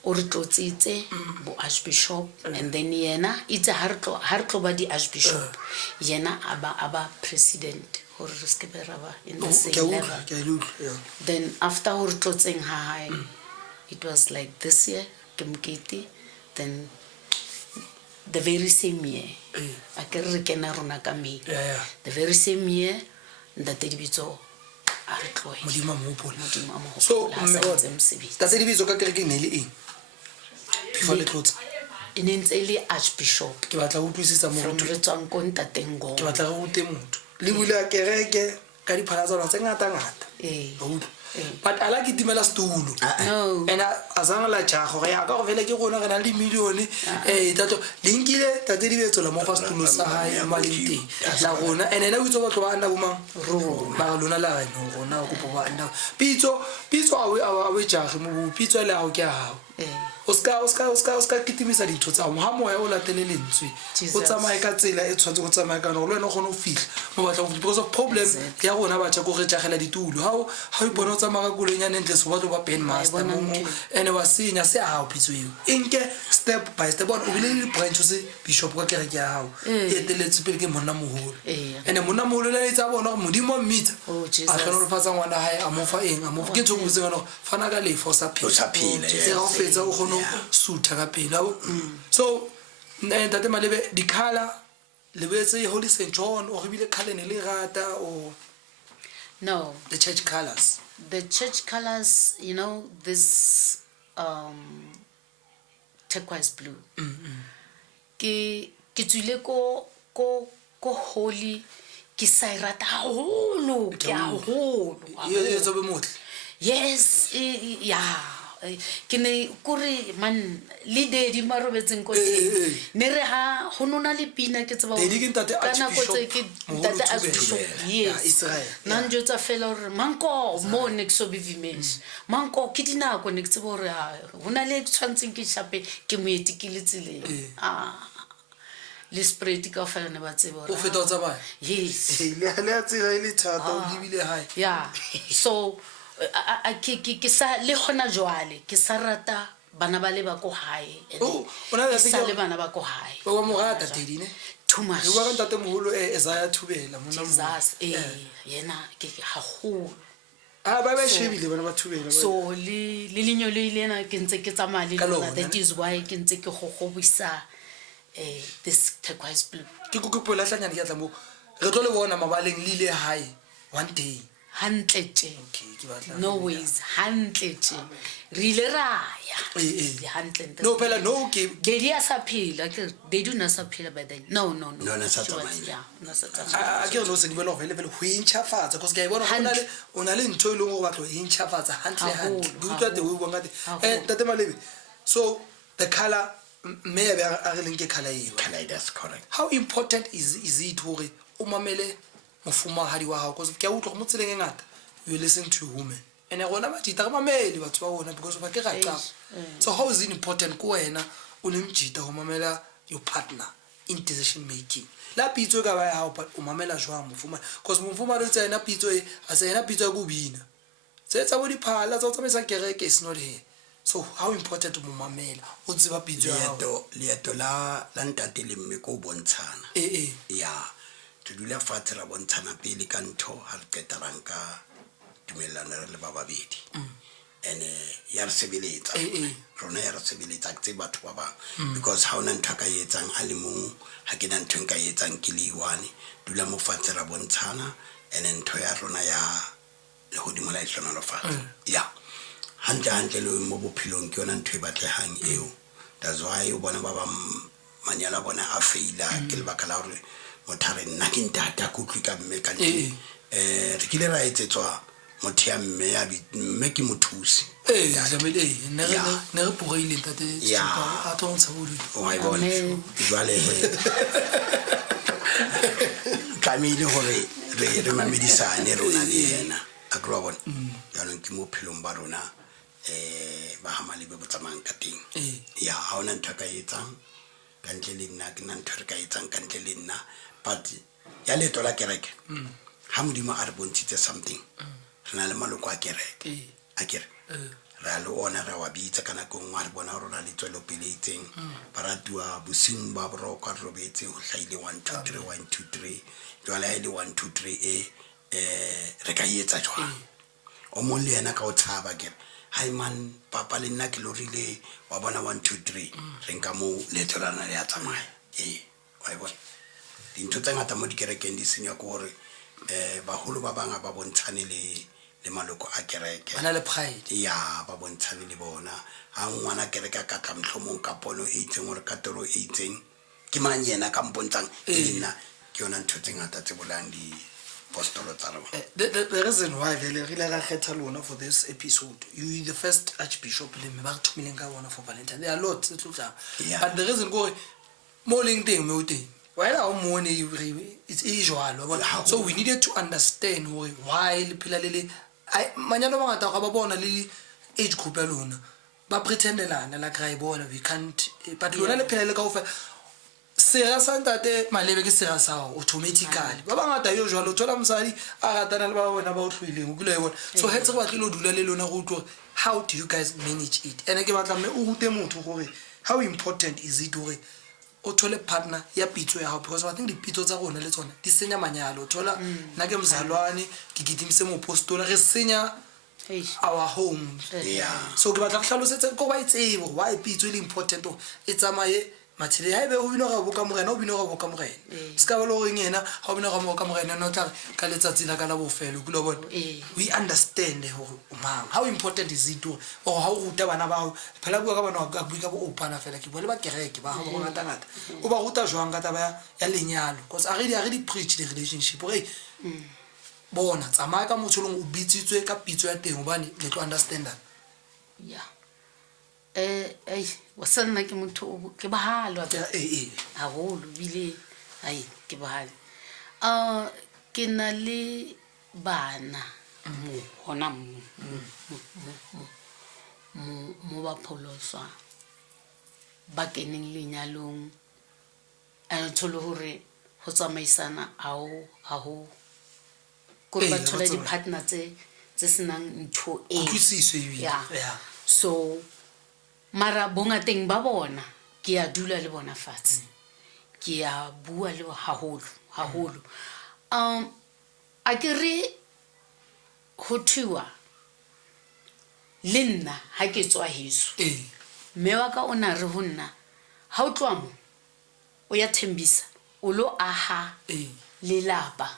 o re tlotsitse bo archbishop and then yena itse ha re tlo ba di archbishop yena aba president gore re ske be ra ba in the same level. Then after ho re tlotseng ha hae it was like this year ke mokete, then the very same year a ke re kena rona ka May, the very same year ntate Dibitso a re tlohe modimo mo hopola. modimo a mo So hopola, a sa ntse mosebetsi. Tate Dibitso ka kerekeng ne le eng before le tlotse? e ne ntse e le archbishop Ke batla go utlwisisa from motho, re tswang ko ntateng go ke batla go rute motho le bula kereke ka diphala tsa lona tse ngata-ngata. Wa utlwa? But a la ke timela setulo no and a zanga la ja gore ya ka go vele ke gona re na le milione tato le nkile tate Dibetso la mo fa setulo sa hae ma leng teng la gona and ena o itse batho ba nna bo mang ba lona la no gona go bo ba nna pitso a we jage mo pitso ile a go ke a hao o ska kitimisa dintho tsa mo ha moya o latele lentswe o tsamaye ka tsela e tshwantse go tsamaya ka no le wena o gone o fihla mo batla go because of problem ya gona ba tsa go re jagela ditulo ha o bona o tsamaya ka kulenyane ntle se batlo ba pen master mo ene wa senya se a hao pitso eo enke step by step o bile le branch se bishop ka kereke ya hao e teletse pele ke monna moholo ene monna moholo le tsa bona go modimo mmitsa a tlhono re fatsa ngwana hae a mo fa eng a mo ke ntse go botse ngwana fana ka lefo sa phela o fetsa o gone sutha ka pele so ntate Malebe dikhala le betse Holy St. John o bile khale ne le rata o no the church colors you know this turquoise blue ke tswile ko holy ke sa irata haholo ke haholo ye tsobe motle yes ke ne kore man le Daddy marobetseng ko teng ne re ha ho nona le pina ke tseba Daddy ke ntate Archbishop yes nan jotsa fela hore manko mo ne kso bivimesh manko ke dinako ne ke tseba hore hona le tshwantseng ke shape ke moeti ke le tseleng le spread ka fela ne ba tseba hore o feta o tsamaya yes le a tsela ile thata o lebile hae so ke sa le gona jwale ke sa rata bana ba le ba ko hae ke sa le bana ba ko hae wa mo rata Daddy ne too much re wa ka ntate moholo Isaiah Thubela monna mo Jesus yena ke haholo ba shebile bana ba Thubela so le lenyo le ile na ke ntse ke tsamaya le lona that is why ke ntse ke gogobisa this turquoise blue ke kopola tlanyane ke tla mo re tlo le bona mabaleng le ile hae one day hantle tje no ways hantle tje re ile ra ya hantle no phela no ke Daddy a sa phela ke Daddy na sa phela by then no na sa tsamaya a ke no se di belo vele ho inchafatsa because ke bona ona le ntho ile go batlo inchafatsa hantle di utlwa te o bua ngate tate Malebe so the color may a re leng ke color eo that's correct. how important is it hore o mamele mofumahadi wa hao because ke a utlwa go motseleng e ngata you listen to women and gona ba tita ga mamele batho ba bona because ba ke ga qapa so how is it important ko wena o le mjita go mamela your partner in decision making la pitso ka ba ya hao but o mamela jwang mofumahadi because mofumahadi o tsena pitso e a tsena pitso go bina tsetsa bo diphala tsa o tsamaisa kereke is not here. So how important mo mamela o tseba pitso ya hao leeto la ntate le mme ko bontshana ya to dula fatshe ra bontshana pele ka ntho ha re qetarang ka tumelano re le ba babedi ene ya re sebeletsa rona ya re sebeletsa ke batho ba bang because ha ona ntho ka yetsang a le mong ha ke na ntho nka yetsang ke le iwane dula mo fatshe ra bontshana ene ntho ya rona ya le hodimo la itlona lo fatshe ya hantle le mo bophilong ke yona ntho e batlehang eo that's why o bona ba ba manyala bona a feila ke le bakala hore mothare nna ke ntata go tlika mme ka ntse re kile ra etsetswa motho ya mme ya mme ke mothusi jamele ne re pureile ntate a tlo ntsha bodu wa bona jwale tlamehile gore re mamedisane rona le yena a tlo bona ya ke mo philong ba rona ba Malebe botsamang ka teng ya ha ona ntho ka etsang ka ntle le nna ke na ntho re ka etsang ka ntle le nna but ya leto la kereke ha modimo a re bontshitse something re na le maloko a kereke a kere ra le ona ra wa bitsa kana go ngwa re bona rona le tswelo pele itseng ba ratua bosing ba boroko re robetse go hlaile 1 2 3 1 2 3 jwale ile 1 2 3 re ka yetsa jwa o mo le ena ka o tshaba ke hai man papa le nna ke lorile wa bona 1 2 3 re nka mo letolana le ya tsamaya wa bona dintho tse ngata mo dikerekeng di senya go gore baholo ba banga ba bontshane le maloko a kereke bana le pride ya ba bontshane le bona ha ngwana kereke ka tla mhlomong ka pono e itseng gore ka toro e itseng ke mang yena ka mpontshang nna ke yona ntho tse ngata tse bolang di apostolo tsa rona. The reason why re la kgetha lona for this episode, you the first archbishop le me ba re thomileng ka bona for Valentine. There are lots tse tlotla, but the reason go mo leng teng me o teng wena o mone it's usual so we needed to understand why le phela le manyalo ba ngata ga ba bona le age group ya lona ba pretendelana la cry bona we can't but lona le phela le ka ofa sera sa ntate malebe ke sera sa automatically ba bangata yo jwalo thola mosadi a ratana le ba bona ba o tlhoileng o kile bona so hetse ba tlilo dula le lona go tlo how do you guys manage it and ke batla me o rute motho gore how important is it gore o thole partner ya pitso ya hao because I think dipitso tsa rona le tsona di senya manyalo thola nna ke mzalwane ke gidimse mo apostola re senya our home so ke batla go tlhalosetse go ba itsebo why pitso ile important e tsamaye mathile ha ebe o bino ga boka morena o bino ga boka morena ska ba lo reng yena ha o bino ga boka morena no tla ka letsatsi la ka la bofelo ke lo bona we understand gore mang how important is it or how ruta bana ba phela bua ka bana ga bua ka bo opana fela ke bole ba kereke ba ga go ngata ngata o ba ruta jwang ka taba ya lenyalo because a re di preach the relationship okay bona tsamaya ka motholong o bitsitswe ka pitso ya teng obane le tlo understand that wasana ke motho ke bahalwa a holo bile ai ke bahale ke na le bana mo hona mo ba pholoswa ba keneng lenyalong a tsholo hore ho tsamaisana a ho go ba thola di partner tse senang ntho so mara bonga teng ba bona ke a dula le bona fatshe ke a bua le haholo a ke re ho thua le nna ha ke tswa heso mme wa ka o na re ho nna ha o tlwa mo o ya Thembisa o lo aha lelapa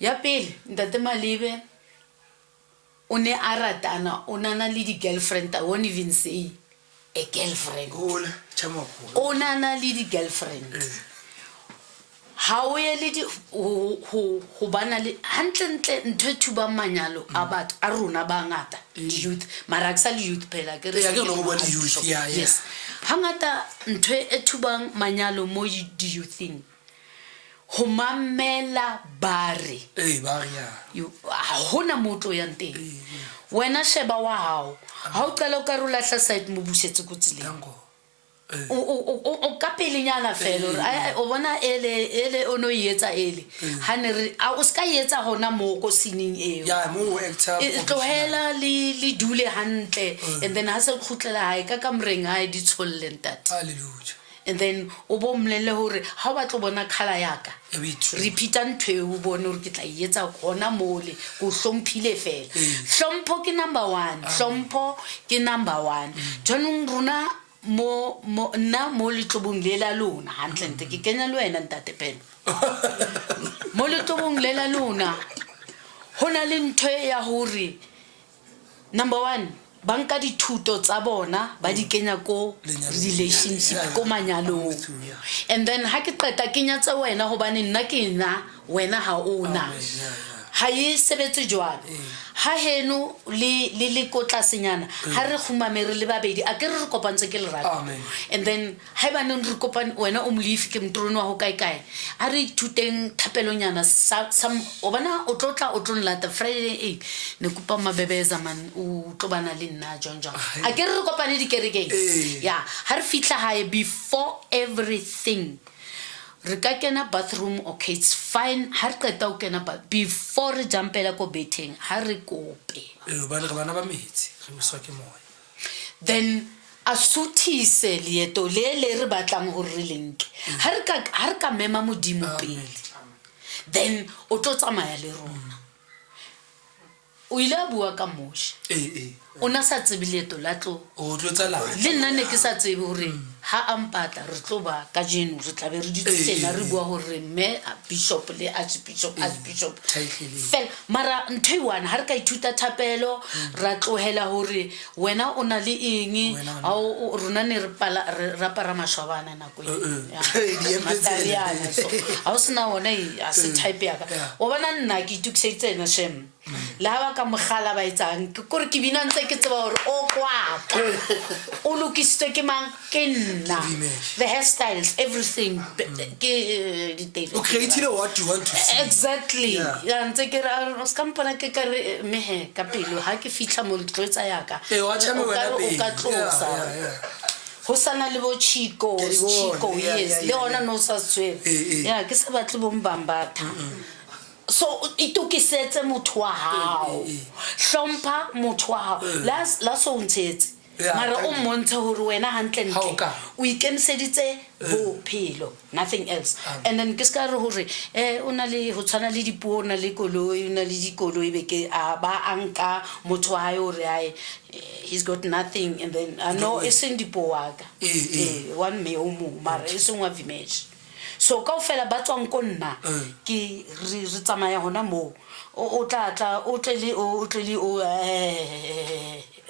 ya pele ntate Malebe o ne a ratana o nana le di girlfriend I won't even say a girlfriend o nana le di girlfriend ha o ye le di ho bana le hantle ntho e thuba manyalo a batho a rona ba ngata youth maraksa le youth phela ke re yes hangata ntho e thubang manyalo mo di youthing ho mamela bare you hona motlo ya nteng wena sheba wa hao ha o qala o ka rola hla side mo busetse go tsileng o ka pelenyana fela o bona ele ono yetsa ele ha ne re a o ska yetsa hona mo go sining eo mo actor tlohela le dule hantle and then ha se khutlela hae ka kamreng hae di tsholle ntate hallelujah and then o bo mmlele hore ha o batla bona khala yaka repeat ntwe o bone hore ke tla yetsa gona mole go hlomphile fela hlompho ke number 1 hlompho ke number 1 jonong runa mo na mo letlobong lela lona hantle nte ke kenya le wena ntate pelo mo letlobong lela lona hona le ntwe ya hore number 1 banka dithuto tsa bona ba di kenya ko relationship ko manyalo and then ha ke qeta kenya tsa wena hobane nna ke nna wena ha ona ha e sebetse jwalo ha heno le kotla senyana ha re khumame re le babedi a ke re kopantse ke lerato and then ha ba neng re kopane wena o molifi ke mtrono wa ho kae a re thuteng thapelonyana o bana o tlotla o tlonla the Friday ne kupa mabebeza man o tlobana le nna jonjo a ke re kopane di kerekeng ha re fitla hae before everything re ka kena bathroom, okay, it's fine. Ha re qeta ho kena before re jumpela ko betheng, ha re kope. Ba re bana ba metsi, re uswa ke moya. Then a suthise leeto le re batlang hore re lenke. Ha re ka mema modimo pele. Then o tlo tsamaya le rona. O ile a bua ka Moshi. O na sa tsebe leeto la tlo. O tlo tsala. Le nna ne ke sa tsebe hore ha a mpatla re tlo ba ka jeno re tla be re ditshena re bua hore me bishop le archbishop fel mara ntho iwana ha re ka ithuta thapelo ra tlohela hore wena o na le eng a o rona ne re rapara mashwabana nako e matariana so a o sena wona a se type ya ka o bona nna ke itukisetse na shem la ba ka mogala ba etsang ke gore ke bina ntse ke tseba hore o kwa o lokisitswe ke mang ke nna the hairstyles everything ke detail okay it's what you want to see exactly ya ntse ke ra skampana ke ka re mehe ka pelo ha ke fitla mo letloetsa yaka wa tshame wena o ka tlosa ho sana le bo Chico yes le ona no sa tswe ya ke se batle bo mbambatha so itukisetse motho wa hao hlompha motho wa hao la so ntshetse mara o montshe hore wena hantle ntle o ikemiseditse bophelo nothing else and then ke ska re hore ona le ho tshwana le dipuo na le koloi na le dikoloi be ke ba anka motho wa hae hore ai he's got nothing and then I know isn't dipuo waka one me o mo mara isengwa vimage so ka ofela ba tswang ko nna ke re tsamaya hona mo o tla o tlele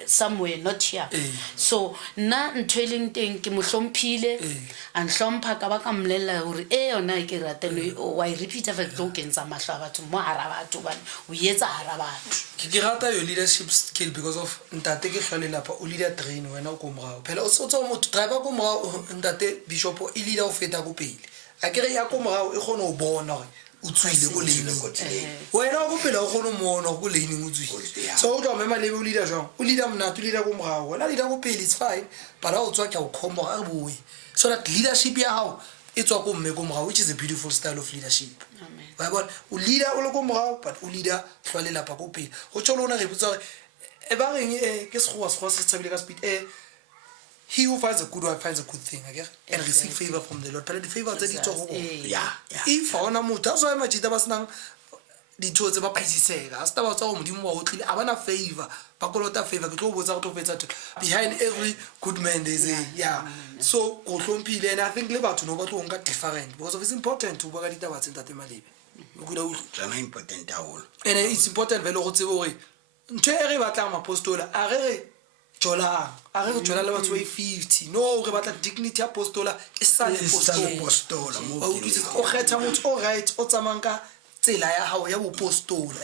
somewhere not here so na ntweleng teng ke mohlomphile an hlompha ka ba ka mlella hore yona ke ratelo o wa repeat effect o kenza mahlo a batho mo hara batho ba o yetsa hara batho ke rata your leadership skill because of ntate ke hlole lapha o leader train wena o komrao phela o tsotsa mo driver ko morao ntate bishop o leader o feta go pele a kere ya ko morao e gone o bona gore o tswile go leaning wena go pela o gone mo ona go leaning o tswile so o tlo mema lebe o leader jang o leader mna tu leader go morao wena leader go pele it's fine but ha o tswa ke o khombo ga boe so that leadership ya hao e tswa go mme go morao which is a beautiful style of leadership ba bona o leader o le go morao but o leader hlole lapa go pele go tsholo ona re botsa e ba reng ke se se tshabile ka speed he who finds a good wife finds a good thing again and receive favor from the Lord. But the favor that it's all if ona motho a so majita ba senang ditho tse ba phaisisega a sta ba tswa go modimo wa otlile a bana favor ba kolota favor ke tlo botsa go tlo fetsa behind every good man there's a so go tlomphile and I think le batho no ba tlo nka different because it's important to ba ka ditaba tse ntate malebe go go tsana important haholo and it's important vele go tsebe gore ntwe e re batla mapostola a re jola a re jola le batho ba 50 no re batla dignity apostola e sa le apostola mo o kgetha motho o right o tsamanka tsela ya hao ya bopostola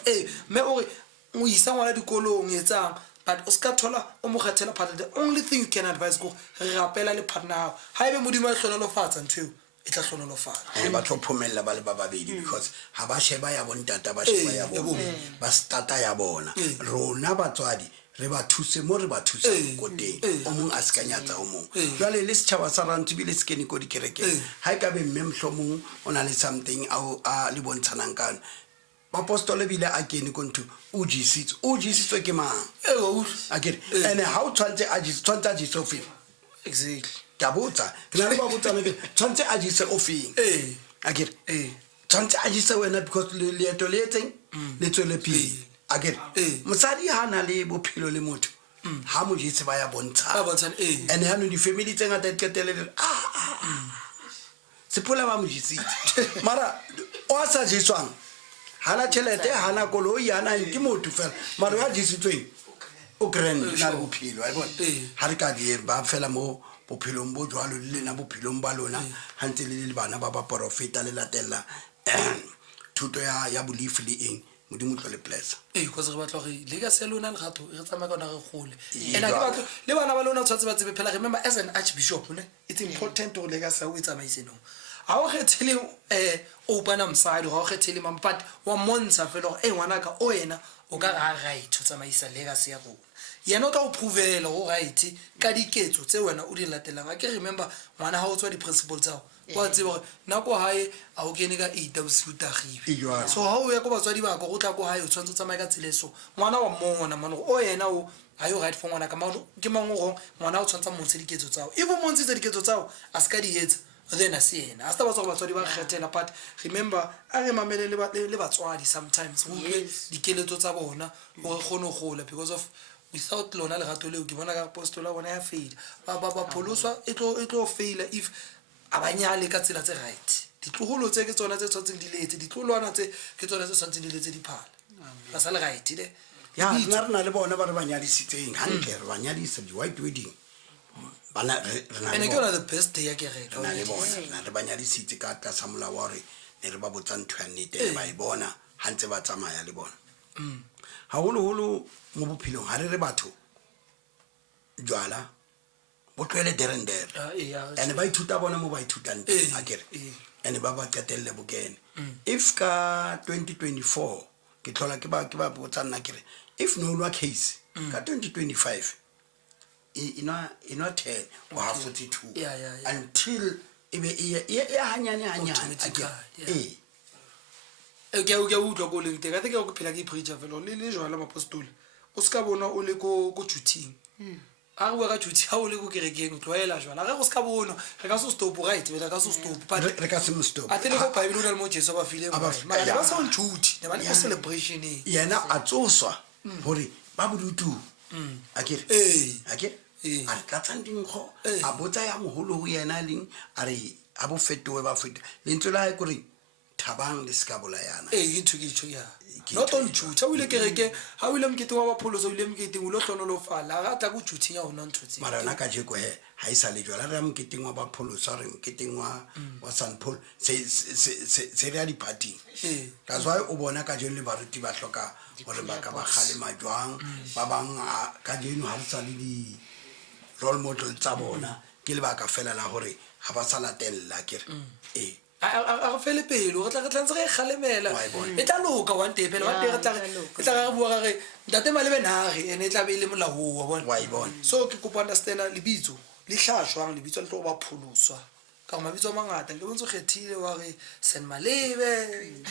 me o re o isa ngwana dikolong etsang but o ska thola o mo kgethela partner the only thing you can advise go re rapela le partner ha ebe modimo a hlolofatsa ntwe e tla hlolofatsa ba tlo phomella ba le ba babedi because ha ba sheba ya bontata ba sheba ya bona ba starta ya bona rona batswadi re ba thuse mo re ba thusa go teng o mong a skanyatsa o mong jwale le setšhaba sa rantse bile se kene ko dikereke ha ka be mme mhlomong ona le something a le bontshanang kana apostole bile a kene ko ntho o jisitswe ke mang akere ene ha o tshwantse a jise o feng exactly ka botsa ke na le ba botsa le tshwantse a jise o feng akere tshwantse a jise wena because le eto le etseng le tswele pele again mosadi ha na le bophelo le motho ha mo jetse ba ya bontsha and ha no di family tse ngata tketele sepola ba mo jitsitse mara o sa jetswang hana tšhelete hana koloi hana ke motho fela mara ya jitsitsweng o grand na bophelo a bona ha re ka di ba fela mo bophelong bo jwalo le na bophelong ba lona hantse le bana ba ba profeta le latella thuto ya belief le eng modimo tlo le bless because re batla re le ka selona le gato re tsamaya ka ona re gole ena ke batlo le bana ba lona tshwatse ba tsebe phela remember as an archbishop it's important to le ka sa o tsamaise no ha o khethele open mside ha o khethele mam but wa monsa fela ngwana ka o yena o ka ga right o tsamaisa legacy ya go yena o tla o provela o right ka diketso tse wena o di latelang a ke remember ngwana ha o tswa di principles tsa wa tseba gore nako hae a o kene ka 8 a bosiu tagibe jwalo. so ha o ya ko batswadi ba go tla ko hae o tshwantse o tsamaye ka tsele so ngwana wa mmona mane o yena o ha yo right for ngwana ka mao ke mango go ngwana o tshwantsa mo tse diketso tsao if o mo ntse diketso tsao a ska di etsa then a se yena a sta ba tswa go batswadi ba kgethela but remember a re mamele le batswadi sometimes o utlwe dikeletso tsa bona gore kgone go gola because of without lona le gato leo ke bona ka apostola bona ya fail ba pholoswa e tlo faila if abanyale ka tsela tse right ditlogolo tse ke tsona tse tshwantseng di letse ditlolwana tse ke tsona tse tshwantseng di letse diphala ba sa le right de ya rena re na le bona ba re banyadisitseng hantle re banyadisa di-white wedding and ke yona the best day ya kereka re na le bona re na re banyadisitse ka tlasa molao wa gore ne re ba botsa ntho ya nnete le ba e bona ha ntse ba tsamaya le bona haholoholo mo bophelong ha re re batho jwala bo tlwele derendere and ba ithuta bona mo ba ithutang teng akere and ba ba qetelle bokene if ka 2024 ke tlhola ke ba botsa nna kere if no lwa case ka 2025 ina 10 or 42 until ebe e hanyane akere ke a utlwa ko leng teng a ke go phela ke preacher fela le jwala mapostoli o ska bona o le ko chuting a re ka chuti ha o le go kerekeng tloela jwala ga go ska bona re ka so stop right bela ka so stop but re ka se mo stop a tele go bible o na le mo Jesu ba file mara ba sa on chuti ne ba le celebration yena a tsoswa hore ba bodutu akere akere a re tlatsang dinkgo a botsa ya moholo ho yena leng a re a bo fetowe ba fetowe lentswe la hae kore thabang le ska bolayana into ke tsho ya not on chuta o ile kereke ha o ile mokete wa bapholoso o ile moketeng o lo hlonolo fala ga tla go chuting ya ona ntshotse mara na ka jeko he ha isa le jwala re moketeng wa bapholoso re moketeng wa St Paul se re a di party that's why o bona ka jeno le baruti ba hloka gore ba ka ba khale majwang ba bang ka jeno ha tsa le di role model tsa bona ke le ba ka fela la gore ha ba sa latella kere a fele pelo re tla ntse re khalemela e tla loka one day pele one day re tla ga bua ga re ntate malebe nage ene tla be le molao wa bona wa e bona so ke kopa understand lebitso le hlashwang lebitso le tlo ba pholoswa ka go mabitso a mangata ke bontse khethile wa re sen malebe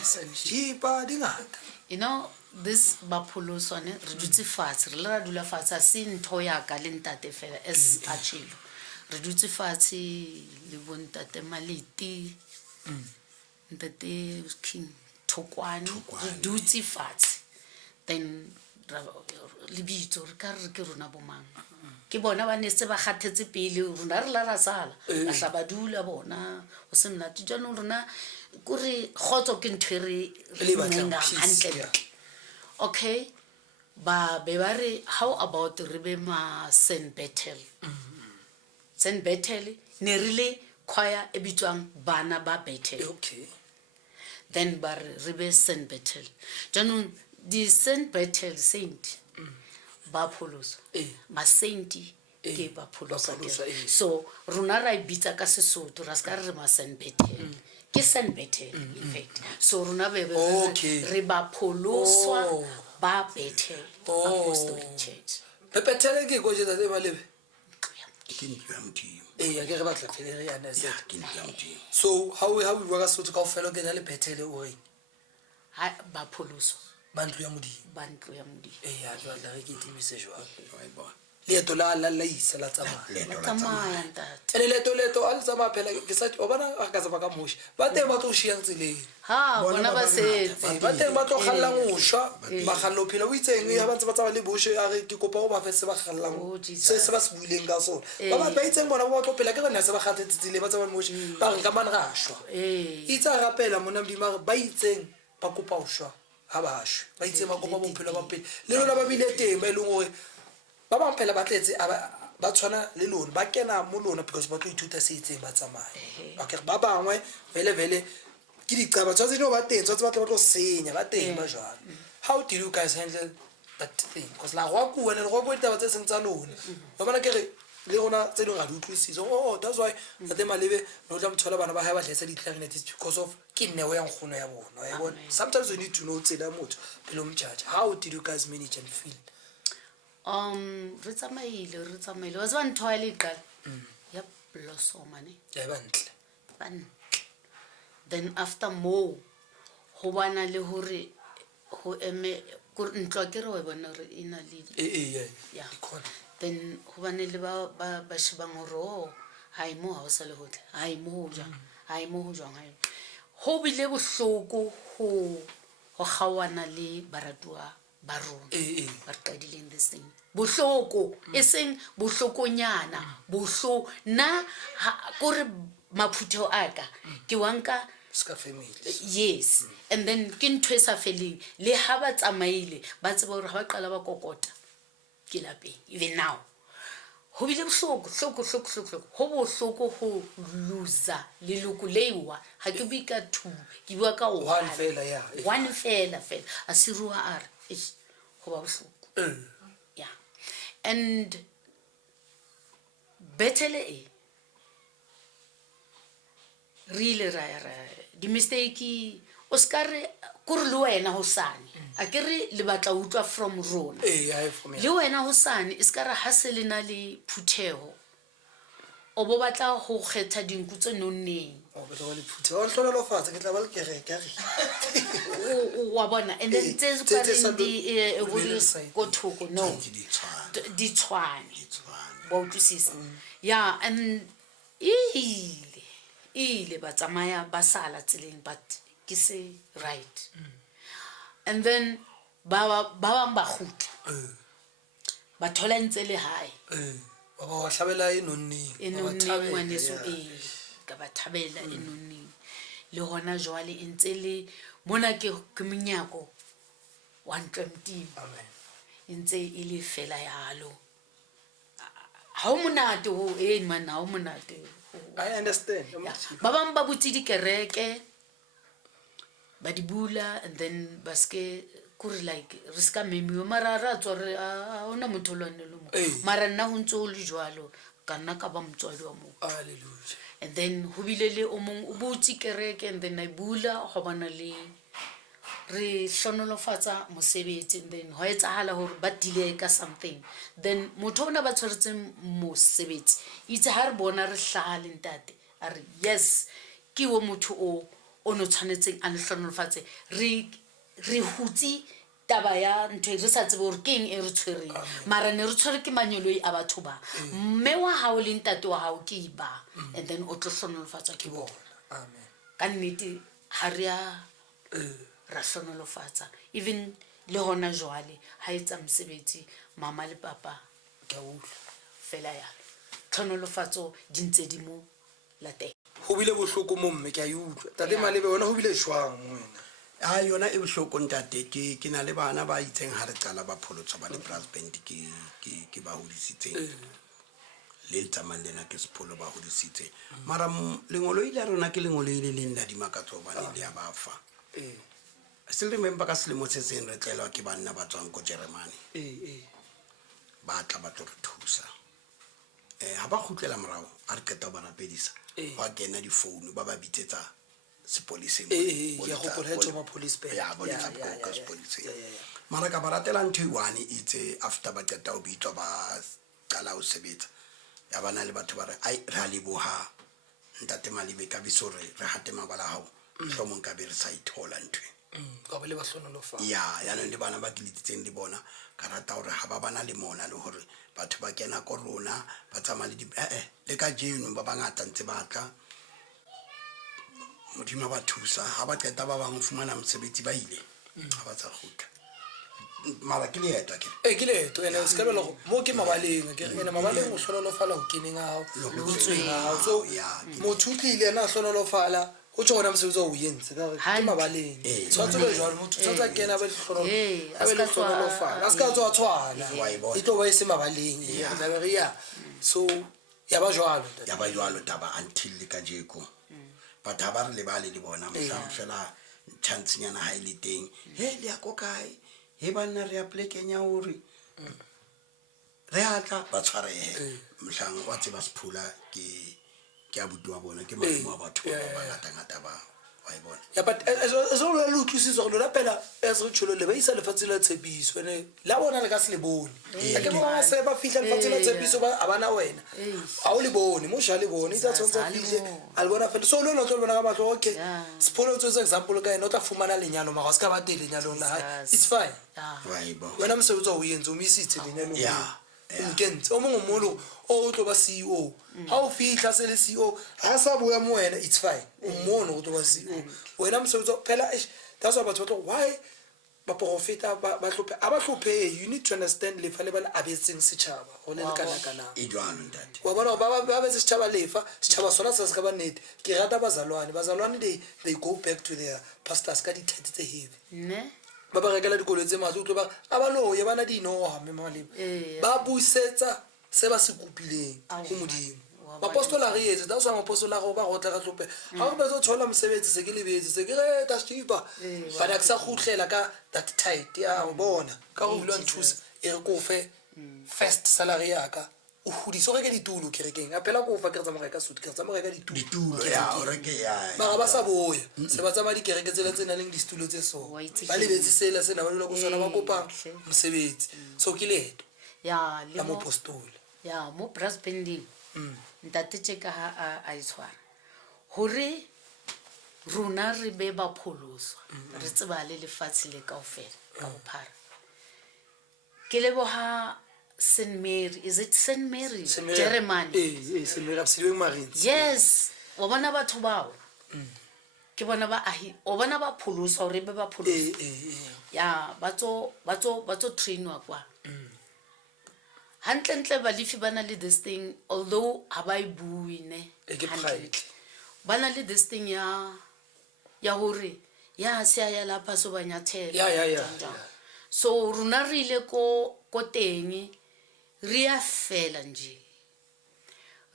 sen jipa dingata you know this ba pholoswa ne re dutse fatshe re le ra dula fatshe a se ntho ya ka le ntate fela as a tshilo re dutse fatshe le bontate maleti ntate king Thokwane re dutse fatshe then lebitso re ka re ke rona bomang ke bona ba ne se ba kgathetse pele rona re la ra sala la hlabadula bona o se mna tjana rona kore khotso ke nthwere le batlang hantle okay ba be ba re how about re be ma St Bethel St Bethel ne rile choir e bitswang bana ba Bethel okay then ba re be St Bethel jaanong di St Bethel saint ba pholoso ba sainti ke ba pholoso so rona ra bitsa ka Sesotho ra ska re ma St Bethel ke St Bethel in fact so rona be re ba pholoswa ba Bethel Apostolic Church Bethel ke go jetsa le balebe ke ntlo ya modimo ya ke re batla fele re yana se ke ntlo ya modimo so how we bua ka Sotho ka ofela ke na le Bethel o reng ha ba pholoso ba ntlo ya modimo ba ntlo ya modimo ya jwale re ke timise jwale wa e bona leeto la isa la tsamaya tsamaya ntate ene leeto a le tsamaya phela ke sa o bona a ka tsaba ka moshi ba teng ba tlo shiang tseleng ha bona ba setse ba teng ba tlo khallang o shwa ba khallo phela o itseng ya ba ntse ba tsaba le boshe a re ke kopa go ba fe se ba khallang se ba se buileng ka sona ba itseng bona ba tlo phela ke rena se ba khathetse tsile ba tsaba le moshi ba re ka mane ga shwa itsa rapela mona mdima ba itseng ba kopa o shwa ha ba shwa ba itseng ba kopa bophelo ba pele le lona ba bile teng ba ileng gore ba bang phela ba tletse ba tshwana le lona ba kena mo lona because ba tlo ithuta se itseng ba tsamaya okay ba bangwe vele ke dicaba tshwantse no ba teng tshwantse ba tlo senya ba teng ba jwalo how do you guys handle that thing because la go bua le go bua ditaba tse seng tsa lona ba bona ke re le rona tse dingwe ga di utlwisise that's why ntate malebe no tla mthola bana ba ha ba tlhetsa di-clarinet because of ke nnewe ya nkgono ya bona ya bona sometimes you need to know tsela motho pele o mjudge how did you guys manage and feel re tsamaile wa tseba ntho ya le qala ya blossoma ne ya ba ntle bantle. Then after more ho bana le hore ho eme ntlo ke re wa bona hore ina le yeah then ho bane le ba shebang hore hai mo ha o sa le hotle hai mo ho jang hai mo ho jang hai ho bile bohloko ho kgawana le baratua ba rona ba qadileng the same bohloko e seng bohlokonyana na gore maphutheo aka ke wanka ska family yes and then ke ntwe sa feleng le ha ba tsamaile ba tseba hore ha ba qala ba kokota ke lapeng even now ho bile bohloko ho bohloko ho loser leloko leiwa ha ke bua ka two ke bua ka one fela one fela a siruwa are ho ba bohloko yeah and betele really ra di mistake o skare kore le wena ho sane a ke re le batla utlwa from rona le wena ho sane e skare ha se lena le phutheho o bo batla ho kgetha dinku tse nonneng o batla le phutheho o hlolofatsa ke tla ba le kereke wa bona and then tse ka di go thoko no di tshwane ba utlwisisa yeah and ile ba tsamaya ba sala tseleng but ke se right and then ba bang ba khutla ba thola ntse le hae ba hlabela enonneng ngwaneso ka ba thabela enonneng le hona jwale ntse le mona ke monyako wa ntlemtimo amen ntse ile fela yalo ha o monate ho man ha o monate I understand ba bang ba butse dikereke ba di bula and then baske kuri like re ska memiwa mara ra tswa re a ona motho lwane lo mo mara nna ho ntse o le jwalo ka nna ka ba motswadi wa mo hallelujah and then ho bile le o mong o butse kereke and then I bula ho bana le re hlonolofatsa mosebetsi and then ho etsahala hore ba delay ka something then motho ona ba tshwaretseng mosebetsi itse ha re bona re hlahale ntate a re yes ke wo motho o no tshwanetseng a hlonolofatse re hutsi taba ya ntwe re sa tsebe hore keng e re tshwereng mara ne re tshwere ke manyoloi a batho ba mme wa hao le ntate wa hao ke ba and then o tlo hlonolofatsa ke bona amen ka nnete ha re ra hlonolofatsa even le hona jwale ha etsa mosebetsi mama le papa ka utlwa fela ya hlonolofatso di ntse di mo lateng ho bile bohloko mo mme ke a utlwa tate Malebe wena ho bile jwang wena yona e bohloko ntate ke na le bana ba itseng ha re qala ba pholotswa ba le brass band ke ba hodisitseng le tsamang lena ke sepholo ba hodisitseng mara lengolo ile rona ke lengolo ile le nna di makatso ba le ya bafa still remember ka selemo se seng re tlela ke banna ba tswang ko Germany ba tla ba tlo re thusa ha ba khutlela morao a re qeta ba rapedisa ba kena di phone ba bitsetsa sepoleseng ya go poletsa ma police band ya bona tsa ka sepoleseng mara ka baratela ntho iwane itse after ba qeta o bitwa ba qala o sebetsa ya bana le batho ba re ai ra leboha ntate Malebe ka bisore re hate mabala hao hlomong ka be re sa ithola ntwe ka ba le ba hlonolofatsa ya no le bana ba kilitseng di bona ka rata hore ha ba bana le mona le hore batho ba kena ko rona ba tsamaya le le ka jeno ba bangata ntse ba tla modimo ba thusa ha ba qeta ba bang fumana mosebetsi ba ile ha ba tsa khutla mara ke leeto ke leeto ene se ka bela go mo ke mabaleng ke ene mabaleng o hlonolofala ho keneng a hao le so motho tlile ena hlonolofala go tsona mosebetsi o yentse ke mabaleng tshwantse be jwalo motho tshwantse kena ba hlonolofala a ska tswa tshwana e tlo ba e se mabaleng ya so ya ba jwalo taba until le ka jeko but ha ba re le ba le bona mohlang fela chance nyana ha ile teng le ya ko kae he bana re apply-kenya hore re atla ba tshwarehe mohlang wa tseba sephula ke a butuwa bona ke maemo a batho ba ngata ba bona ya but as o le utlwisiswa go lona pela as re tsholo le ba isa lefatshe la tshepiso ene la bona le ka se le bone ke ba se ba fihla lefatshe la tshepiso ba abana wena a o le bone mo sha le bone itsa tsontsa fihle a le bona fela so lo tlo bona ka batlo okay sepolo tso example ka ena o tla fumana lenyalo maga se ka ba tele lenyalo la it's fine wena mosebetsi o yentse o misitse lenyalo nkentse o mongwe molo o tlo ba CEO ha o fihla se le CEO ha sa boya mo wena it's fine o mono go tlo ba CEO wena mosebetsi phela that's why batho why ba profeta ba hlophe aba hlophe you need to understand le fa le ba le abetseng setšhaba go le kana e jwalo ntate wa bona ba betse setšhaba lefa setšhaba sona se ka ba nnete ke rata bazalwane they go back to their pastors ka dithete tse heavy ne ba ba rekela dikolo tse matlo tlo ba abaloye bana dinoha memalebe ba buisetsa se ba se kupileng go modimo apostola re etse that's why apostola go ba go tla ka tlhope ha go betso tshola mosebetsi se ke lebetse se ke re ta stipa ba da sa khutlela ka that tight ya o bona ka go bulwa nthusa e re ko fe first salary ya ka o hudiso re ke ditulo kerekeng a pela go fa ke tsa mo ka suit ke tsa mo ka ditulo ya o re ke ya ba sa boya se ba tsa ba di kereke tsela tsena leng distulo tse so ba lebetse sela sena ba dula go sona ba kopa mosebetsi so ke leto ya la mo apostole ya mo brass bending ntate tsheka ha a itshwara hore rona re be ba pholoswa re tseba le lefatshe le kaofela ka bophara ke leboha St Mary is it St Mary Jeremiah St Mary absolutely Marines yes wa bona batho bao ke bona ba ahi o bona ba pholoswa hore be ba pholoswa ya batso trainwa kwa hantle ba lifi bana le this thing although ha ba ibui ne bana le this thing ya hore ya se ya lapha so banyathela ya so runa re ile ko teng re a fela nje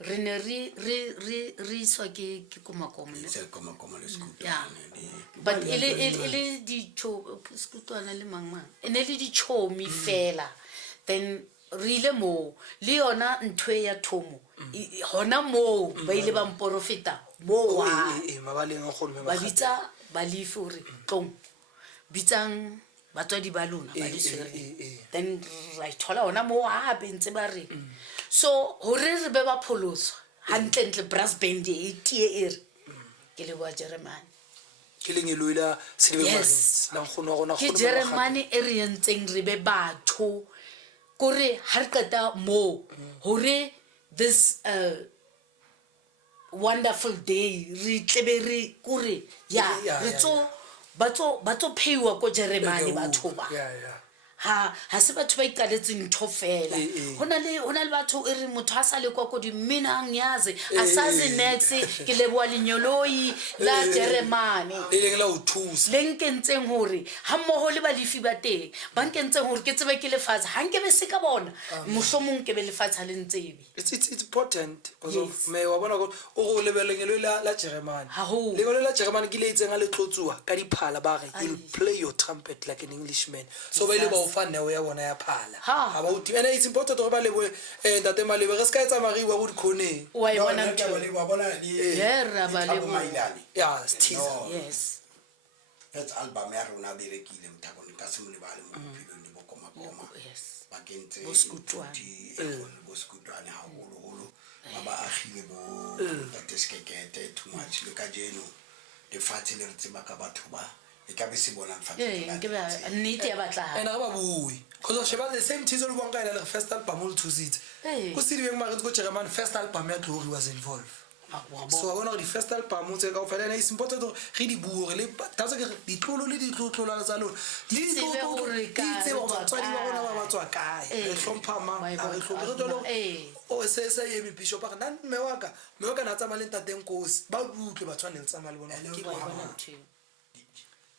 re ne re iswa ke komakomo le but ele di cho skutwana le mangma ene le di chomi fela then re ile mo le yona ntwe ya thomo hona mo ba ile ba mprofeta mo wa mabaleng a golme ba bitsa ba lifi hore tlong bitsang batswadi ba lona ba di swere then ra ithola hona mo ha bentse ba re so hore re be ba pholoswa hantle brass band e tie ere ke le wa Jeremiah ke leng eloila se le Marines la ngono wa gona ke Jeremiah e re entseng re be batho kore ha re kata mo hore this wonderful day re tlebe re kore re tso batso pheiwa ko Jeremiah batho ba ha se batho ba ikaletseng ntho fela hona le batho e re motho a sa le kwa di minang yaze asazi next ke leboa lenyoloi la Jeremiah le la uthusa le nkentseng hore ha mmoho le balifi ba teng ba nkentseng hore ke tsebe ke lefatshe ha nke be se ka bona mohlomong ke be lefatshe le ntsebe it's important because of me wa bona go o lebeleng la Jeremiah le go la Jeremiah ke le itseng a le tlotsuwa ka diphala ba re you'll play your trumpet like an Englishman so ba ile ba fane ya bona ya phala ha ba uti and it's important go ba le ntate malebe re ska etsa mariwa go dikhone wa e bona wa bona ra ba le yeah teaser yes that's album ya rona berekile mthakong ka se mo le ba le mo philong di bokoma yes ba kentse boskutwane ha holo ba agile bo tate skekete too much le ka jeno le fatshe le re tseba ka batho ba e ka be se bona fatshe ke ba nnete ya batla ena ba bui because she was the same teaser le bonka ile first album all two seats go se dibeng Marines go Jeremiah first album ya Glory was involved so bona di first album o tseka o fela is important go re di buo le tatso ke di tlolo le di tlolo la tsa lona di tlolo di tsebo ba tswa di ba bona ba tswa kae re hlompha mang a re hlophe re tolo o se ye bishop ga nna me wa ka na tsama le ntateng kosi ba butle ba tshwanela tsama le bona ke bona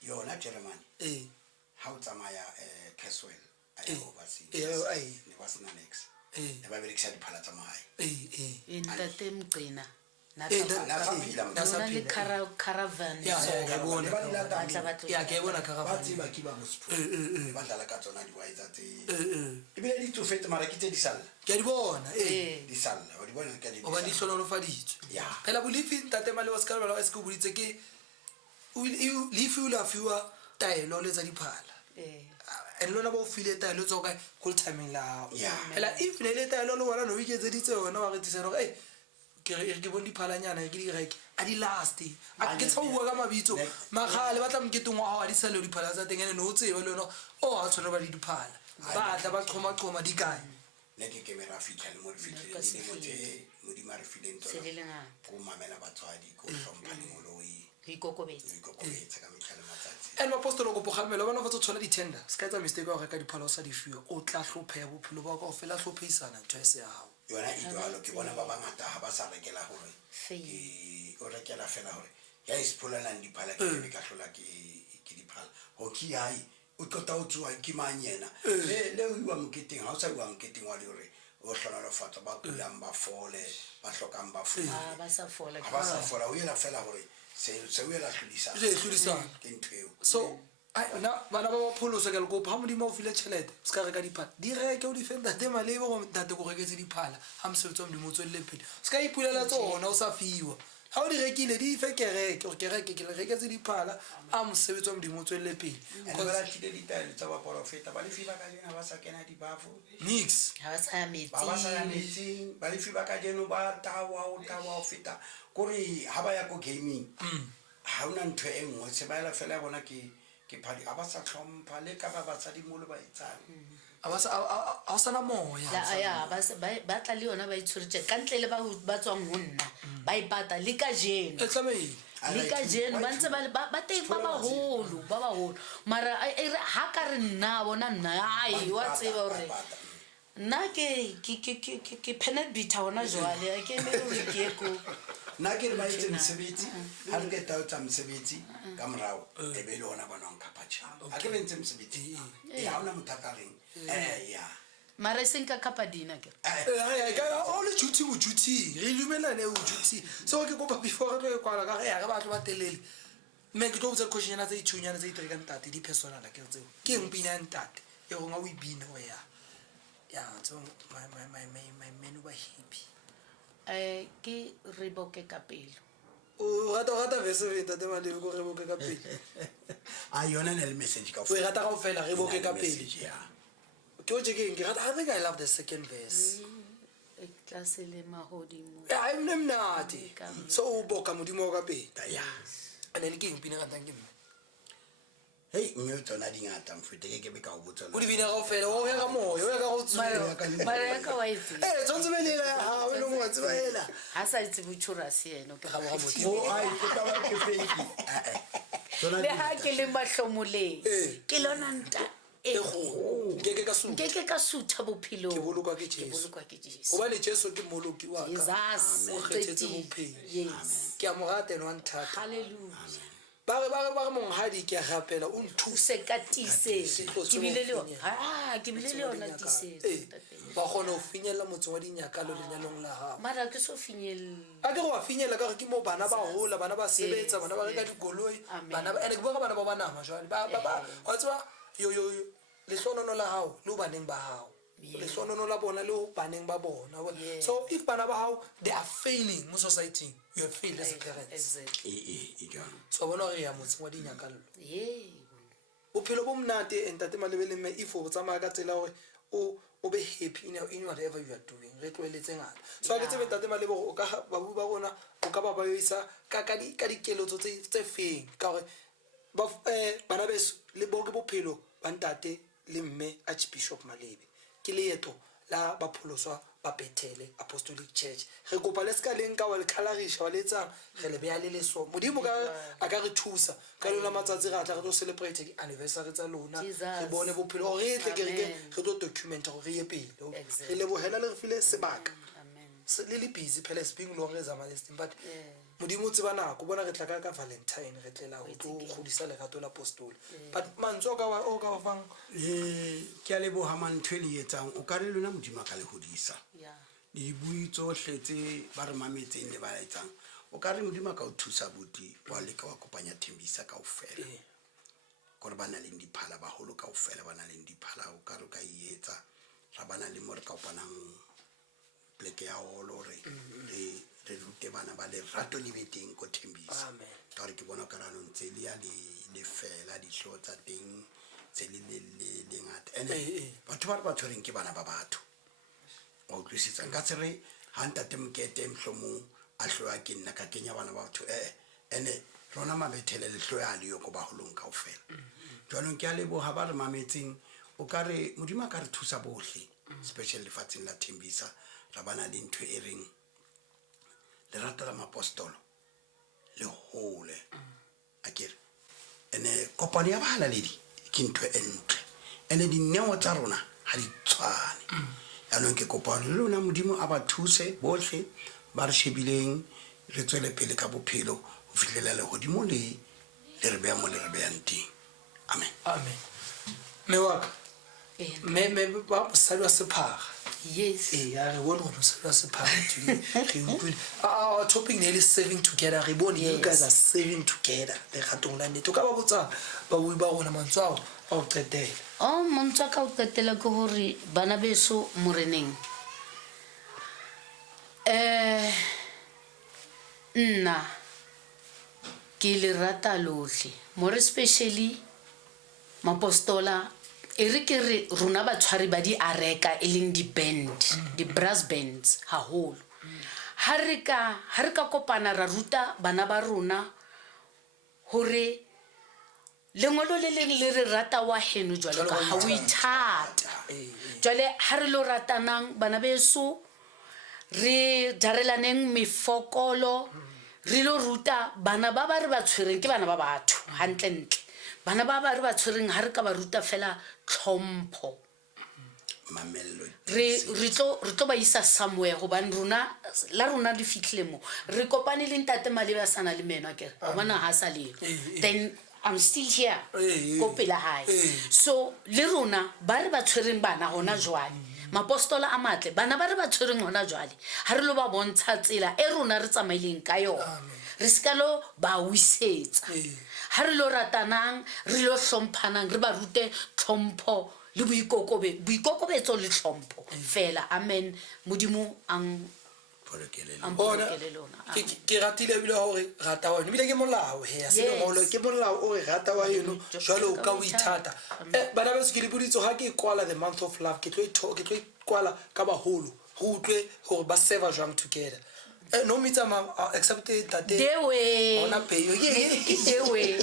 yona Jeremiah ha o tsamaya Caswell overseas ne ba sena next ne ba berekisa diphala tsa mae ntate mqina na le caravan ya bona ya ke bona caravan ba ki ba mospo ba dala ka tsona di waitsa tse e bile di tsofetse mara ke tse di sala ke di bona di sala ba di bona ka di o ba di hlonolofaditswe ya ka la bolifi ntate male wa skala ba se go buditse ke leif o ile a fiwa taelo le tsa diphala and lona ba o file taelo tsa ka go timing la gago fela if ne le taelo le wena no o iketseditse yona wa retisana gore ke bone diphalanyana ke di reke a di last a ke tshaua ka mabitso magale ba tla moketeng wa gago a di sa leo diphala tsa teng ene no o tseba le yona o a tshwane ba le diphala ba tla ba qhoma di kae ne ke mera fitlhele mo re fitlhele modimo a re fileng tsona go mamela batswadi go hlompha dingoloi go ikokobetsa ka metlhale matsatsi and mapostolo go pogamela ba no fa tshwana di-tender se ka etsa mistake wa go reka diphala o sa di fiwa o tla tlhopheya bophelo ba ka o fela tlhopheisana ntho e se ya gago yona e jalo ke bona ba bangata ga ba sa rekela gore o rekela fela gore ya isipholelang diphala ke be ka hlola ke diphala go ke ai o tlota o tsoa ke mang yena le o iwa moketeng ga o sa iwa moketeng wa le gore o hlonolofatsa ba kulang ba fole ba hlokang ba fola ba sa fola o ela fela gore se o ela hlodisana ke ntho eo so bana ba bapholoso ke le kopa ga modimo o file tšhelete se ka reka diphala di reke o di fe ntate malebe go ntate ko reketse diphala ga mosebetsi wa modimo o tswelele pele se ka ipulela tsona o sa fiwa ga o di rekile di fe kereke gore kereke ke le reketse diphala a mosebetsi wa modimo o tswelele pele ba latlhile ditaelo tsa baporofeta ba lefi ba ka jena ba sa kena dibafo nix ba sa ya metsing ba lefi ba ka jeno ba tawa o feta kore ga ba ya ko gaming ga o na ntho e nngwe se ba ela fela ya bona ke phadi a ba sa tlhompha le ka ba basadimolo ba etsang a o sana moya ba tla le yona ba itshwaretse ka ntle le ba tswang go nna ba ipata le ka jeno ba ntse ba teng ba bagolo mara ga ka re nna bona nna ai wa tseba gore nna ke penet bita gona jwale a ke emele gore ke ye ko nna ke re ba etse mosebetsi ga re keta o tsa mosebetsi ka morago e be le ona bonang kapatšha a ke bentse mosebetsi ga ona mothata reng ya mara e seng ka kapadina ke o le duty mo duty re lumelane o duty so ke kopa before re tlo e kwala ka ge ya re batho ba telele mme ke tlo botsa dikgošinyana tse ithunyana tse itere ka ntate di personala ke tseo ke eng pina ya ntate e gongwe o e bina o ya so my menu ba hippie ke Reboke ka pelo o rata verse e ntate malebe ko Reboke ka pele a yona ne le message ka o e rata kaofela Reboke ka pele ke o jekeng ke rata I think I love the second verse tlase le magodimo I'm mnate so o boka modimo ka pele ya ane le ke eng pina ratang ke mme hei mme tsona di ngata mfete ke be ka o botsa o di bina kaofela o ya ka moya o ya ka go mara ya ka wa itse tshwanetse be lela ha o le mo wa tseba hela ha sa itse botšhorase eno ke ga boga o ai ke ka ba ke fake le ha ke le mahlomoleng ke lona nta e go ke ka sutha bophelo ke bolokwa ke Jesu o ba le Jesu ke moloki wa ka Jesus o kgethetse bophelo yes ke a mo rata eno nthata hallelujah ba re monghadi ke a gapela o thuse ka tise ke bile le yona tise ba kgona go finyella motseng wa dinyaka lo lenyalong la gago mara ke so finyella a ke go ba finyella ka gore ke mo bana ba gola bana ba sebetsa bana ba reka dikoloi ene ke boa ka bana ba banama jale wa tseba yo lehlonono la gago le o baneng ba gago lehlonono la bona le o baneng ba bona so if bana ba gago they are failing mo society you have failed as a parents so bona gore ya motseng wa dinyakallo bophelo bo mnate ntate malebe le mme if o tsamaya ka tsela gore o be happy in whatever you are doing re tloeletse ngata so a ke tsebe ntate malebe gore o ka babu ba rona o ka ba ba isa ka dikeletso tse feng ka gore bana beso le boke bophelo ba ntate le mme Archbishop Malebe ke leeto la bapholoswa ba Bethel Apostolic Church re kopa le ska leng ka wa le khalarisha wa letsang re le beya le leso modimo a ka re thusa ka lona matsatsi ra tla re tlo celebrate di anniversary tsa lona re bone bophelo re tle ke re tlo document go re ye pele re le bohela le re file sebaka le le busy phela speaking lo re zama listing but modimo tseba nako bona re tla ka Valentine re tlela go tlo godisa lerato la apostoli but mantswe o ka ba fang ke a leboga mantho le etsang o ka re lona modimo ka le godisa di bui tsohle tse ba re mametseng le ba etsang o ka re modimo ka o thusa boti wa le ka wa kopanya Thembisa kaofela gore ba na le diphala ba holo kaofela ba na le diphala o ka re ka ietsa ra bana le mo re ka opanang pleke ya holo re rute bana ba le rato le beteng ko Thembisa ka gore ke bona ka ranong tse le ya le fela ditlho tsa teng tse le ngata ene batho ba re ba tshwereng ke bana ba batho o utlwisitsa nka tsere ha ntate Mokete mhlomong a hloya ke nna ka kenya bana ba batho ene rona mabethele le hloya le yo go ba holong kaofela jwanong ke a leboga ba re mametseng o ka re modimo a ka re thusa bohle especially lefatsheng la Thembisa ra bana le ntho e reng lerato la mapostolo le hole akere ene kopano ya bahalaledi ke ntho e ntle ene dineo tsa rona ha di tshwane yanong ke kopano le lona modimo a ba thuse bohle ba re shebileng re tswele pele ka bophelo ho fihlela le hodimo le re beya mo le re beyang teng amen amen me waka me ba mosadi wa sephara yes ya re bone gore mosadi wa sephara re utlwile our topic ne le saving together re bone you guys are saving together le gatong la nnete o ka ba botsa babui ba rona mantswe ao a go qetela mantswe a ka o qetela ke gore bana beso moreneng nna ke le rata lohle more especially mapostola e re ke re rona ba tshwari ba di areka e leng di band di brass bands haholo ha re ka kopana ra ruta bana ba rona hore lengolo le leng le re rata wa heno jwale ka ha o ithata jwale ha re lo ratanang bana beso re jarelaneng mefokolo re lo ruta bana ba ba re ba tshwereng ke bana ba batho hantle ntle bana ba ba re ba tshwereng ha re ka ba ruta fela tlhompho mamello re tlo ba isa somewhere hobane rona le fitlhile mo re kopane le ntate Maleba sana le meno akere o bona ha sa le then I'm still here go pela hae so le rona ba re ba tshwereng bana hona jwale mapostola a matle bana ba re ba tshwereng hona jwale ha re lo ba bontsha tsela e rona re tsamaileng ka yona re skalo ba wisetsa ha re lo ratanang re lo hlomphanang re ba rute tlhompho le boikokobetso le tlhompho fela amen modimo ang bona ke ratile ebile gore rata wa eno ebile ke molao he ya selengolo ke molao o re rata wa eno jwale o ka o ithata bana beso ke le boditso ga ke kwala the month of love ke tlo kwala ka baholo go utlwe gore ba serva jwang together no mitsa ma accept tate ona peyo dewe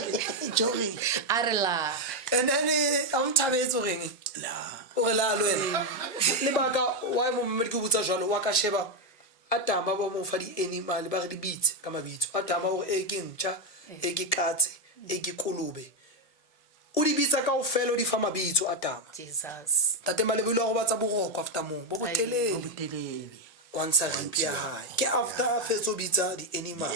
jori arela and then I'm thabetse reng la o la lo ena le baka wa mo mmedi ke botsa jwalo wa ka sheba atama ba mo fa di animal ba re di bitse ka mabitso atama gore e ke ntša e ke katse e ke kolobe o di bitsa ka o fela o di fa mabitso atama Jesus tate Malebile go batsa boroko after mo bo botelele kwantsha ripi ya hae ke after a fetso bitsa di animal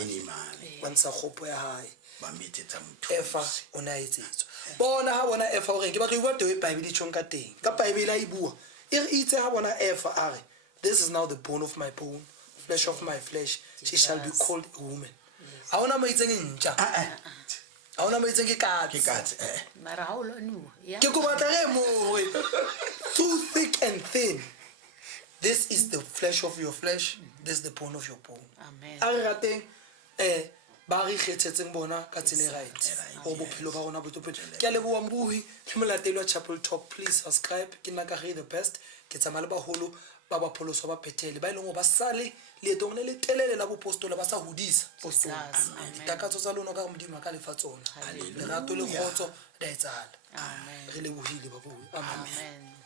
kwantsha khopo ya hae ba metsetsa motho efa o na etsetso bona ha bona efa o reng ke batlo bua tewe Bible tshong ka teng ka Bible a e bua e re itse ha bona efa a re this is now the bone of my bone flesh of my flesh she shall be called a woman ha ona maitseng ntja ha ona maitseng ke katse mara ha o lo no ya ke go batla ge mo too thick and thin. This is the flesh of your flesh. This is the bone of your bone. Amen. A re rateng ba re kgethetseng bona ka tsele right go bophelo ba rona botopelo ke a leboa mbui le molatelo wa Chapel Talk. Please subscribe ke nna ka ge the best ke tsamaya le baholo ba ba pholoso ba phethele ba ileng go ba sale le etong le telele la bopostola ba sa hodisa postolo ditakatso tsa lona ka modimo ka lefa tsona lerato le khotso da etsala Amen. re le bohile ba bo amen.